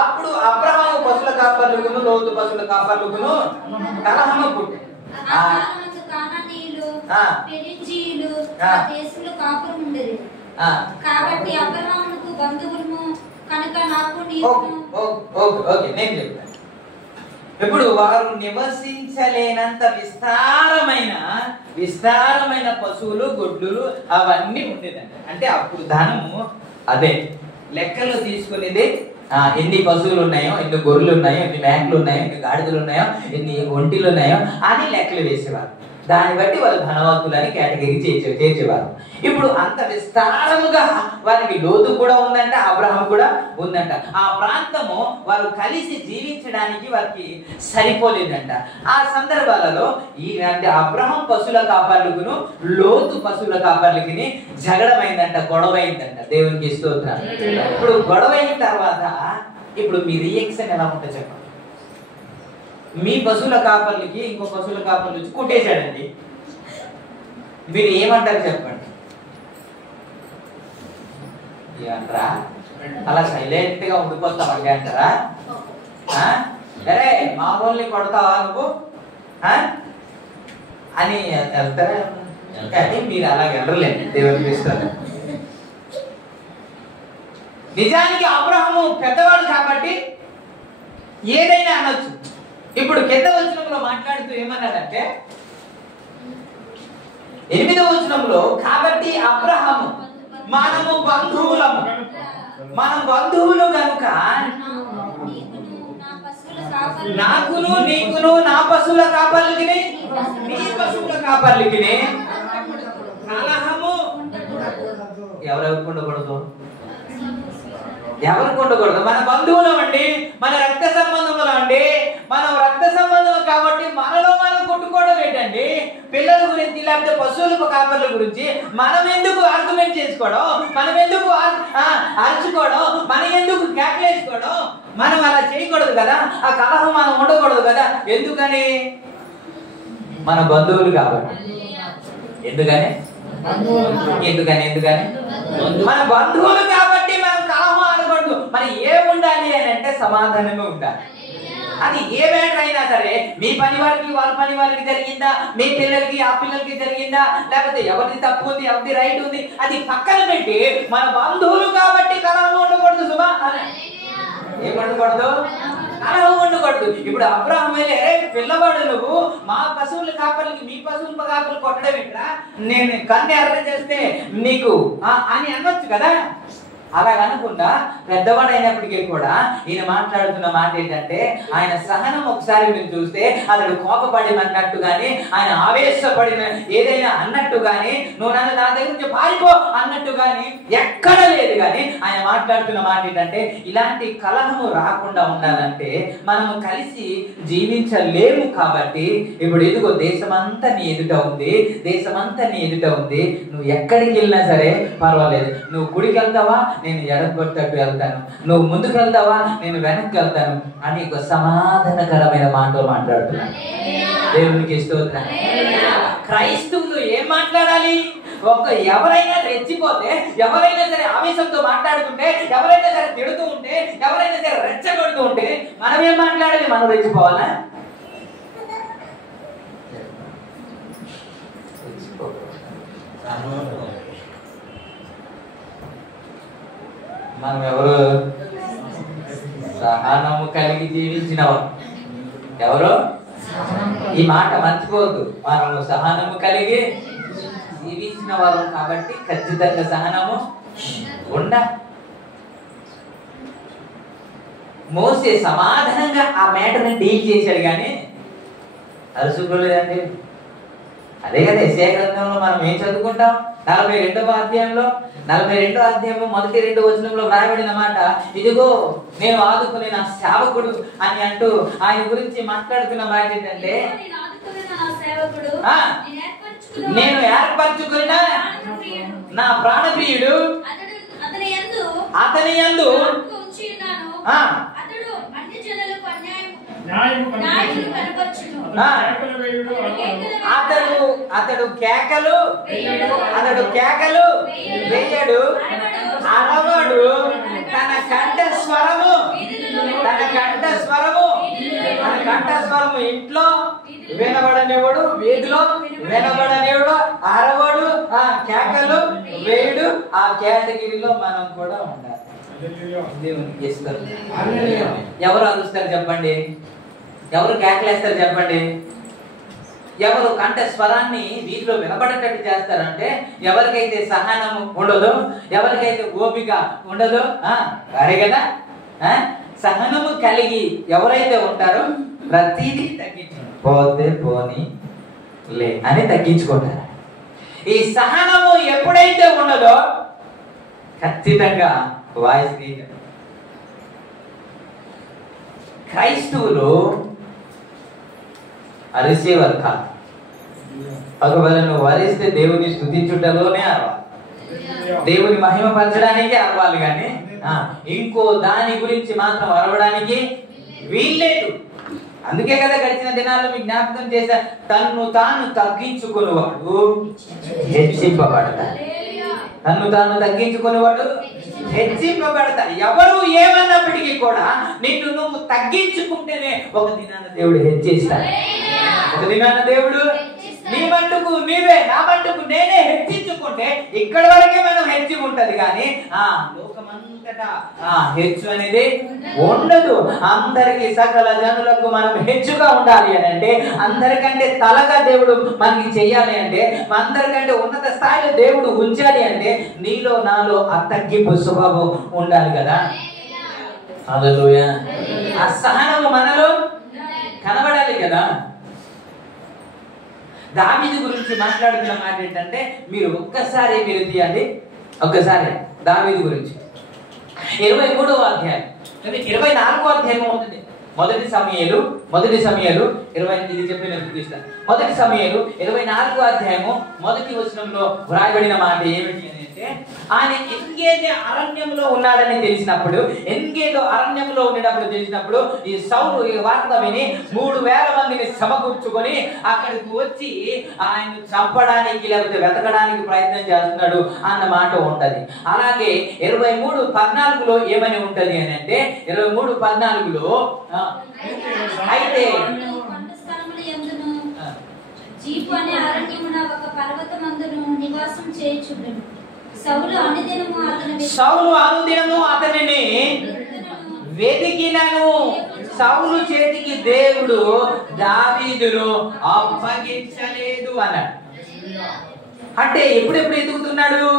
అప్పుడు అబ్రహాము పశువుల కాపర్లుగును లోతు పశువుల కాపర్లుగును కలహము పుట్టారు. కాబట్టి అబ్రహాముకు బంధువులను కనుక నాకు నేను చెప్తాను. ఇప్పుడు వారు నివసించలేనంత విస్తారమైన పశువులు గొడ్లు అవన్నీ ఉండేదండి. అంటే అప్పుడు ధనము అదే లెక్కలు తీసుకునేది. ఎన్ని పశువులు ఉన్నాయో, ఎన్ని గొర్రెలు ఉన్నాయో, ఎన్ని మేకలు ఉన్నాయో, ఎన్ని గాడిదలు ఉన్నాయో, ఎన్ని ఒంటిలు ఉన్నాయో అని లెక్కలు వేసేవారు. దాన్ని బట్టి వాళ్ళు ధనవంతులని కేటగిరీ చేర్చేవారు. ఇప్పుడు అంత విస్తారముగా వారికి లోతు కూడా ఉందంట, అబ్రహాం కూడా ఉందంట. ఆ ప్రాంతము వారు కలిసి జీవించడానికి వారికి సరిపోలేదంట. ఆ సందర్భాలలో అబ్రహాం పశువుల కాపర్లకును లోతు పశువుల కాపర్లకి జగడమైందంట, గొడవైందంట. దేవునికి స్తోత్రం. ఇప్పుడు గొడవైన తర్వాత ఇప్పుడు మీ రియాక్షన్ ఎలా ఉంటుందో చెప్పండి. మీ పశువుల కాపర్లకి ఇంకో పశువుల కాపర్లు వచ్చి కొట్టేశాడండి, మీరు ఏమంటారు చెప్పండి? ఏమంటారా? అలా సైలెంట్ గా ఉండిపోతామండి అంటారా? అరే మామూలు కొడతావా నువ్వు అని వెళ్తారా? కానీ మీరు అలా వెళ్ళలేండి. దేవునికి ఇస్తారు. నిజానికి అబ్రహాము పెద్దవాడు కాబట్టి ఏదైనా అనొచ్చు. ఇప్పుడు కింద వచనంలో మాట్లాడుతూ ఏమన్నాడంటే 8వ వచనంలో కాబట్టి అబ్రహాము మనము బంధువులము, మనం బంధువులు కనుక నాకును నీకును నా పశువుల కాపర్లకి నీ పశువుల కాపర్లకి కలహము ఎవరెవరికి ఉండకూడదు? ఎవరికి ఉండకూడదు? మన బంధువులం అండి, మన రక్త సంబంధంలో అండి. మనం రక్త సంబంధం కాబట్టి మనలో మనం కొట్టుకోవడం ఏంటండి? పిల్లల గురించి లేకపోతే పశువుల కాపర్ల గురించి మనం ఎందుకు ఆర్గ్యుమెంట్ చేసుకోవడం? మనం ఎందుకు అరుచుకోవడం? మనం ఎందుకు కేకలేసుకోవడం? మనం అలా చేయకూడదు కదా. ఆ కలహం మనం ఉండకూడదు కదా. ఎందుకని? మన బంధువులు కాబట్టి. ఎందుకని మన బంధువులు కాబట్టి మనం కలహం అనకూడదు. మరి ఏముండాలి అని అంటే సమాధానమే ఉండాలి. అది ఏ మ్యాటర్ అయినా సరే, మీ పని వారికి వాళ్ళ పని వారికి జరిగిందా, మీ పిల్లలకి ఆ పిల్లలకి జరిగిందా, లేకపోతే ఎవరిది తప్పు ఉంది ఎవరిది రైట్ ఉంది, అది పక్కన పెట్టి మన బంధువులు కాబట్టి కలహం ఉండకూడదు. సుమా ఏమండకూడదు? కలహం ఉండకూడదు. ఇప్పుడు అబ్రహాం పిల్లవాడు నువ్వు మా పశువుల కాపర్లకి మీ పశువుల కాపర్లు కొట్టడం ఇక్కడ నేను కన్ను ఎర్ర చేస్తే నీకు అని అనొచ్చు కదా. అలాగనకుండా పెద్దవాడైనప్పటికీ కూడా ఈయన మాట్లాడుతున్న మాట ఏంటంటే ఆయన సహనం ఒకసారి మీరు చూస్తే అతడు కోపపడినట్టు గాని, ఆయన ఆవేశపడిన ఏదైనా అన్నట్టు గాని, నువ్వు నన్ను నా దగ్గర నుంచి పారిపో అన్నట్టు గాని ఎక్కడ లేదు. కానీ ఆయన మాట్లాడుతున్న మాట ఏంటంటే ఇలాంటి కలహము రాకుండా ఉండాలంటే మనము కలిసి జీవించలేము. కాబట్టి ఇప్పుడు ఇదిగో దేశమంతా నీ ఎదుట ఉంది, దేశమంతా నీ ఎదుట ఉంది. నువ్వు ఎక్కడికి వెళ్ళినా సరే పర్వాలేదు. నువ్వు గుడికి వెళ్తావా, నేను ఎడగొట్టట్టు వెళ్తాను. నువ్వు ముందుకు వెళ్తావా, నేను వెనక్కి వెళ్తాను అని ఒక సమాధానకరమైన మాటలు మాట్లాడుతున్నాను. దేవునికి స్తోత్రం. క్రైస్తవులు ఏం మాట్లాడాలి? ఎవరైనా రెచ్చిపోతే, ఎవరైనా సరే ఆవేశంతో మాట్లాడుతుంటే, ఎవరైనా సరే తిడుతూ ఉంటే, ఎవరైనా సరే రెచ్చగొడుతూ ఉంటే మనం ఏం మాట్లాడాలి? మనం రెచ్చిపోవాలా? మనం ఎవరు? సహనము కలిగి జీవించినవారు. ఎవరు? ఈ మాట మర్చిపోవద్దు. మనము సహనము కలిగి జీవించిన వారు కాబట్టి ఖచ్చితంగా సహనము ఉండాలి. మోసే సమాధానంగా ఆ మ్యాటర్ని డీల్ చేశాడు కానీ అరుసుకోలేదండి. అదే కదా యెషయా గ్రంథంలో మనం ఏం చదువుకుంటాం? 42వ అధ్యాయంలో 42వ అధ్యాయం మొదటి 2 వచనంలో వ్రాయబడిన మాట, ఇదిగో నేను ఆదుకునే నా సేవకుడు అని అంటూ ఆయన గురించి మాట్లాడుతున్న మాట ఏంటంటే, నేను ఏర్పరచుకున్న నా ప్రాణప్రియుడు అతని యందు అతడు కేకలు వేయడు, అరవడు. తన కంఠస్వరము ఇంట్లో వినబడనివాడు, వీధిలో వినబడనివాడు, అరవడు, కేకలు వేయడు. ఆ కేటగిరీలో మనం కూడా ఉండాలి. దేవునికి ఇస్తారు. ఎవరు అరుస్తారు చెప్పండి? ఎవరు కేకలేస్తారు చెప్పండి? ఎవరు కంఠ స్వరాన్ని వీటిలో వినబడేటట్టు చేస్తారంటే ఎవరికైతే సహనము ఉండదో, ఎవరికైతే ఓపిక ఉండదో, అరే కదా, సహనము కలిగి ఎవరైతే ఉంటారో ప్రతిదీ పోతే పోని లే అని తగ్గించుకుంటారు. ఈ సహనము ఎప్పుడైతే ఉండదో ఖచ్చితంగా వాయిస్ క్రైస్తవులు అరిసేవారు కాదు. ఒకవేళ నువ్వు వరిస్తే దేవుని స్తుతించుటలోనే అరవాలి, దేవుని మహిమపరచడానికి అరవాలి. కానీ ఇంకో దాని గురించి మాత్రం అరవడానికి వీల్లేదు. అందుకే కదా గడిచిన దినాల్లో మీకు జ్ఞాపకం చేశా, తన్ను తాను తగ్గించుకునేవాడు హెచ్చింపబడతాడు. తన్ను తాను తగ్గించుకునేవాడు హెచ్చింపబడతాడు. ఎవరు ఏమన్నప్పటికీ కూడా నిన్ను నువ్వు తగ్గించుకుంటేనే ఒక దినాన దేవుడు హెచ్చిస్తాడు. ఒక దినాన దేవుడు నీ మట్టుకు నీవే, నా మట్టుకు నేనే హెచ్చించుకుంటే ఇక్కడ వరకే మనం హెచ్చి ఉంటది. కానీ లోకమంతటా హెచ్చు అనేది ఉండదు. అందరికి సకల జనులకు మనం హెచ్చుగా ఉండాలి అని అంటే, అందరికంటే తలగా దేవుడు మనకి చెయ్యాలి అంటే, అందరికంటే ఉన్నత స్థాయిలో దేవుడు ఉంచాలి అంటే నీలో నాలో ఆ తగ్గింపు స్వభావం ఉండాలి కదా. హల్లెలూయా. ఆ సహనము మనలో కనబడాలి కదా. దావీదు గురించి మాట్లాడుతున్న మాట ఏంటంటే, మీరు ఒక్కసారి మీరు తీయండి, ఒక్కసారి దావీదు గురించి 23వ అధ్యాయం, 24వ అధ్యాయం ఉంటుంది. మొదటి సమూయేలు 20 ఇది చెప్పి నేను చూపిస్తాను. మొదటి సమూయేలు 24వ అధ్యాయము మొదటి వచనంలో వ్రాయబడిన మాట ఏమిటి అని అంటే, ఆయన ఎంగేజ్ అరణ్యంలో ఉన్నాడని తెలిసినప్పుడు, అరణ్యంలో ఉండేటప్పుడు తెలిసినప్పుడు ఈ సౌలు ఈ వార్త విని 3000 మందిని సమకూర్చుకొని అక్కడికి వచ్చి ఆయన చంపడానికి లేకపోతే వెతకడానికి ప్రయత్నం చేస్తున్నాడు అన్న మాట ఉంటది. అలాగే 23:14లో ఏమని ఉంటది అని అంటే, 23:14లో అయితే జీపు అనే అరణ్యమున ఒక పర్వతమందును నివాసం చేయుచుండెను. సౌలు అనుదినము అతనిని వెతికినను సౌలు చేతికి దేవుడు దావీదును అప్పగించలేదు అన్నాడు. అంటే ఎప్పుడెప్పుడు ఎదుగుతున్నాడు?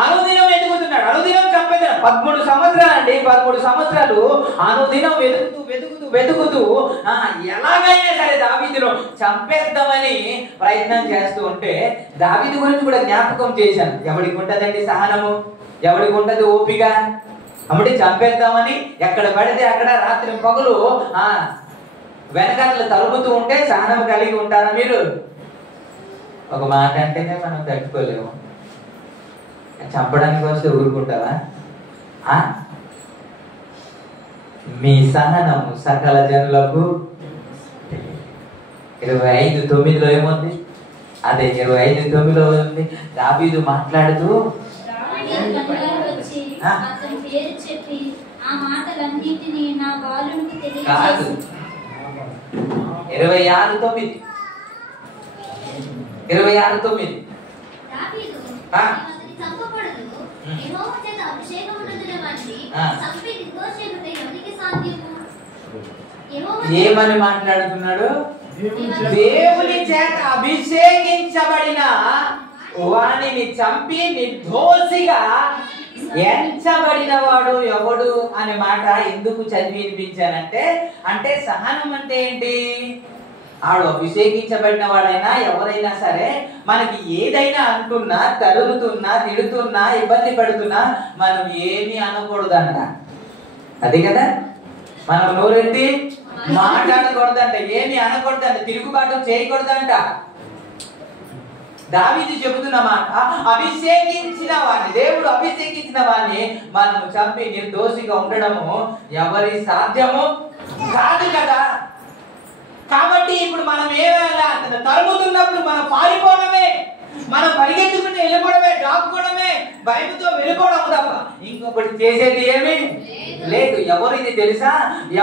అనుదినం వెతుకుతున్నాడు, అనుదినం చంపేస్తున్నాడు. 13 సంవత్సరాలు అండి, 13 సంవత్సరాలు అనుదినం వెతుకుతూ ఎలాగైనా సరే దావీదును చంపేద్దామని ప్రయత్నం చేస్తూ ఉంటే దావీదు గురించి కూడా జ్ఞాపకం చేశాను. ఎవరికి ఉంటదండి సహనము, ఎవరికి ఉంటది ఓపిక? అమ్మడి చంపేద్దామని ఎక్కడ పడితే అక్కడ రాత్రి పగలు వెనకాల తరుముతూ ఉంటే సహనం కలిగి ఉంటారా మీరు? ఒక మాట అంటేనే మనం తట్టుకోలేము, చంపడానికి వస్తే ఊరుకుంటావా? మీ సహనము సకల జనులకు 25:9 ఏముంది? అదే 25:9 ఉంది. దావీదు మాట్లాడుతూ కాదు, 26:9 ఏమని మాట్లాడుతున్నాడు? దేవుని చేత అభిషేకించబడిన వాణిని చంపి నిర్దోషిగా ఎంచబడిన వాడు ఎవడు అనే మాట ఎందుకు చదివి వినిపించానంటే, అంటే సహనం అంటే ఏంటి? ఆడు అభిషేకించబడిన వాడైనా ఎవరైనా సరే మనకి ఏదైనా అంటున్నా, తరుగుతున్నా, తిడుతున్నా, ఇబ్బంది పడుతున్నా మనం ఏమీ అనకూడదంట. అది కదా, మనం నోరెత్తి మాట్లాడకూడదంట, ఏమి అనకూడదంట, తిరుగుబాటు చేయకూడదంట. దావీదు చెబుతున్న మాట, అభిషేకించిన వాడిని, దేవుడు అభిషేకించిన వాడిని మనం చంపి నిర్దోషిగా ఉండడము ఎవరి సాధ్యము కాదు కదా. కాబట్టి ఇప్పుడు మనం ఏమైనా అతను తరుముతున్నప్పుడు మనం పారిపోవడమే, మనం పరిగెత్తుకుంటే వెళ్ళిపోవడమే, దాక్కోవడమే, భయంతో వెళ్ళిపోవడం తప్ప ఇంకొకటి చేసేది ఏమీ లేదు. ఎవరు ఇది తెలుసా?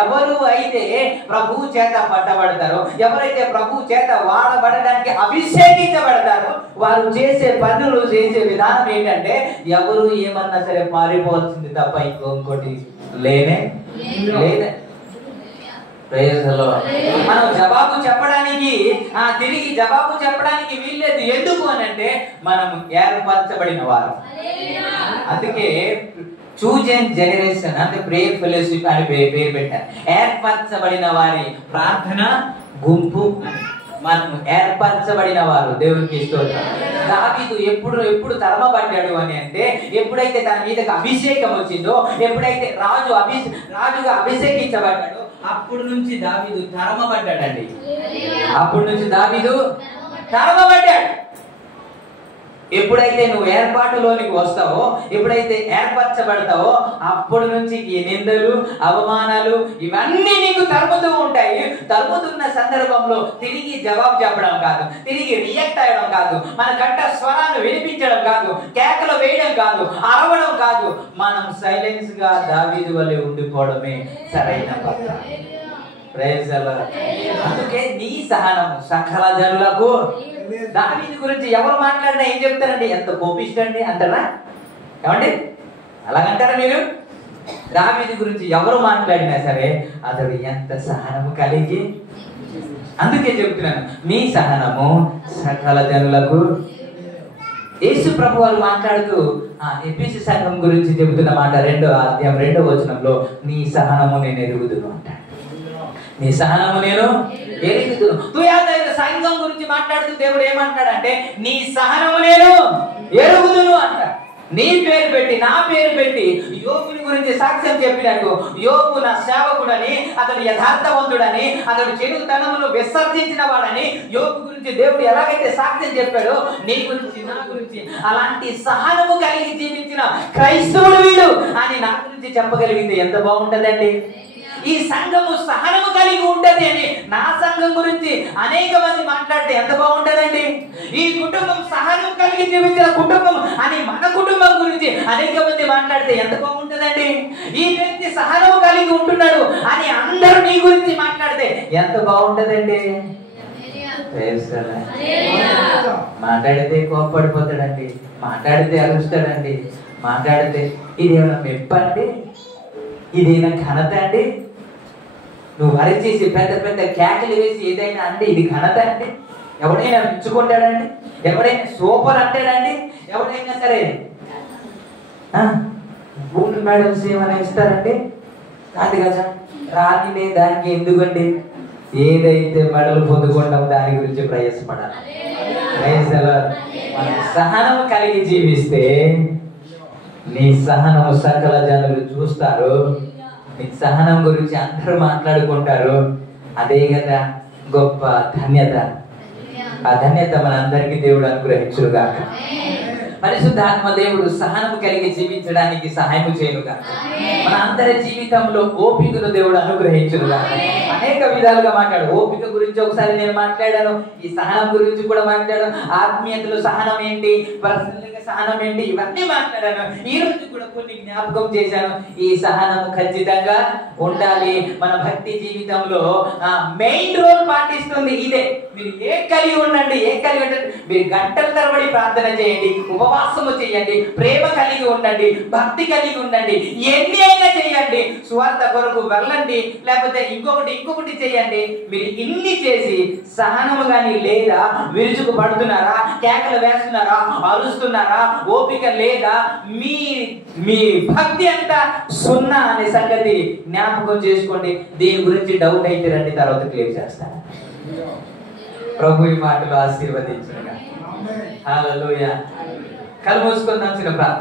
ఎవరు అయితే ప్రభువు చేత పట్టబడతారో, ఎవరైతే ప్రభువు చేత వాడబడడానికి అభిషేకించబడతారో వారు చేసే పనులు, చేసే విధానం ఏంటంటే ఎవరు ఏమన్నా సరే పారిపోవాల్సింది తప్ప ఇంకొకటి లేనే లేదే. మనం జవాబు చెప్పడానికి, తిరిగి జవాబు చెప్పడానికి వీల్లేదు. ఎందుకు అని అంటే మనం ఏర్పరచబడిన వారు. అందుకే చూజన్ జనరేషన్ అంటే ప్రేయర్ ఫెలోషిప్ అని పేరు పెట్టారు. ఏర్పరచబడిన వారి ప్రార్థన గుంపు అని. మనం ఏర్పరచబడిన వారు. దేవునికి స్తోత్రం. దావీదు ఎప్పుడు తరమబడ్డాడు అని అంటే, ఎప్పుడైతే తన మీదకి అభిషేకం వచ్చిందో, ఎప్పుడైతే రాజుగా అభిషేకించబడ్డాడో అప్పుడు నుంచి దావీదు తరమబడ్డాడండి. అప్పుడు నుంచి దావీదు తరమబడ్డాడు. ఎప్పుడైతే నువ్వు ఏర్పాటులోనికి వస్తావో, ఎప్పుడైతే ఏర్పరచబడతావో అప్పటి నుంచి ఈ నిందలు, అవమానాలు ఇవన్నీ నీకు తరుముతూ ఉంటాయి. తరుముతున్న సందర్భంలో తిరిగి జవాబు చెప్పడం కాదు, తిరిగి రియాక్ట్ అయ్యడం కాదు, మన కంట స్వరాన్ని వినిపించడం కాదు, కేకలు వేయడం కాదు, అరవడం కాదు, మనం సైలెన్స్ గా దావీదు వలె ఉండిపోవడమే సరైన పద్ధతి. అందుకే నీ సహనము సకల జనులకు. దావీదు గురించి ఎవరు మాట్లాడినా ఏం చెప్తారండి? ఎంత కోపిష్టండి అంటారా? ఏమండి అలాగంటారా మీరు? దావీదు గురించి ఎవరు మాట్లాడినా సరే అతడు ఎంత సహనము కలిగి. అందుకే చెప్తున్నాను, నీ సహనము సకల జనులకు. యేసు ప్రభు వారు మాట్లాడుతూ ఎఫెసు సంఘం గురించి చెబుతున్న మాట 2వ అధ్యాయం 2వ వచనంలో, నీ సహనము నేను ఎరుగుదును అంటాడు. నీ సహనము నేను ఎరుగుదును. తుయాతైర సంఘం గురించి మాట్లాడుతూ దేవుడు ఏమంటాడంటే, నీ సహనము నేను ఎరుగుదును అంటాడు. నీ పేరు పెట్టి, నా పేరు పెట్టి యోబుని గురించి సాక్ష్యం చెప్పినట్టు, యోబు నా సేవకుడని, అతడు యథార్థవంతుడని, అతడు చెడుతనమును విసర్జించిన వాడని యోబు గురించి దేవుడు ఎలాగైతే సాక్ష్యం చెప్పాడో, నీ గురించి, నా గురించి అలాంటి సహనము కలిగి జీవించిన క్రైస్తవుడు వీడు అని నా గురించి చెప్పగలిగితే ఎంత బాగుంటదండి. ఈ సంఘము సహనము కలిగి ఉంటది అని నా సంఘం గురించి అనేక మంది మాట్లాడితే ఎంత బాగుంటదండి. ఈ కుటుంబం సహనం కలిగి జీవించిన కుటుంబం అని మన కుటుంబం గురించి అనేక మంది మాట్లాడితే ఎంత బాగుంటదండి. ఈ వ్యక్తి సహనము కలిగి ఉంటున్నాడు అని అందరూ నీ గురించి మాట్లాడితే ఎంత బాగుంటదండి. మాట్లాడితే కోప్పడిపోతాడండి, మాట్లాడితే అరుస్తాడండి, మాట్లాడితే ఇదేమైనా మెప్పండి, ఇదేనా ఘనత అండి? నువ్వు అరిచేసి పెద్ద పెద్ద కేకలు వేసి ఏదైనా అంటే ఇది ఘనత అండి? ఎవడైనా మెచ్చుకుంటాడండి? ఎవడైనా సూపర్ అంటాడండి? ఎవడైనా సరే గోల్డ్ మెడల్స్ ఏమైనా ఇస్తారంటే కాదు కదా. రానినే దానికి ఎందుకండి, ఏదైతే మెడల్ పొందుకుంటాం దాని గురించి ప్రయాసపడాలి. మన సహనం కలిగి జీవిస్తే నీ సహనం సకల జనులు చూస్తారు. నీ సహనం గురించి అందరూ మాట్లాడుకుంటారు. అదే కదా గొప్ప ధన్యత. ఆ ధన్యత మనందరికీ దేవుడు అనుగ్రహించుగాక. పరిశుద్ధాత్మ దేవుడు సహనం కలిగి జీవించడానికి సహాయం చేయనుగా. మన అందరి జీవితంలో ఓపికను దేవుడు అనుగ్రహించుగా. అనేక విధాలుగా మాట్లాడు. ఓపిక గురించి ఒకసారి నేను మాట్లాడాను, ఈ సహనం గురించి కూడా మాట్లాడాను. ఆత్మీయతలో సహనం ఏంటి, పర్సనల్ గా సహనం ఏంటి, ఇవన్నీ మాట్లాడాను. ఈ రోజు కూడా కొన్ని జ్ఞాపకం చేశాను. ఈ సహనం ఖచ్చితంగా ఉండాలి. మన భక్తి జీవితంలో మెయిన్ రోల్ పాటిస్తుంది ఇదే. మీరు కలిగి ఉండండి. మీరు గంటల తరబడి ప్రార్థన చేయండి, ఉపవాసము చేయండి, ప్రేమ కలిగి ఉండండి, భక్తి కలిగి ఉండండి, ఎన్ని అయినా చేయండి, సువార్త కొరకు వెళ్ళండి, లేకపోతే ఇంకొకటి చేయండి. మీరు ఇన్ని చేసి సహనము గాని లేదా, విరుచుకు పడుతున్నారా, కేకలు వేస్తున్నారా, అరుస్తున్నారా, ఓపిక లేదా, మీ భక్తి అంతా సున్నా అనే సంగతి జ్ఞాపకం చేసుకోండి. దీని గురించి డౌట్ అయితే రండి, తర్వాత క్లియర్ చేస్తాను. ప్రభు ఈ మాటలు ఆశీర్వదించుగా. హల్లెలూయా. కళ్ళు మూసుకుందాం చిన్న ప్రార్థన.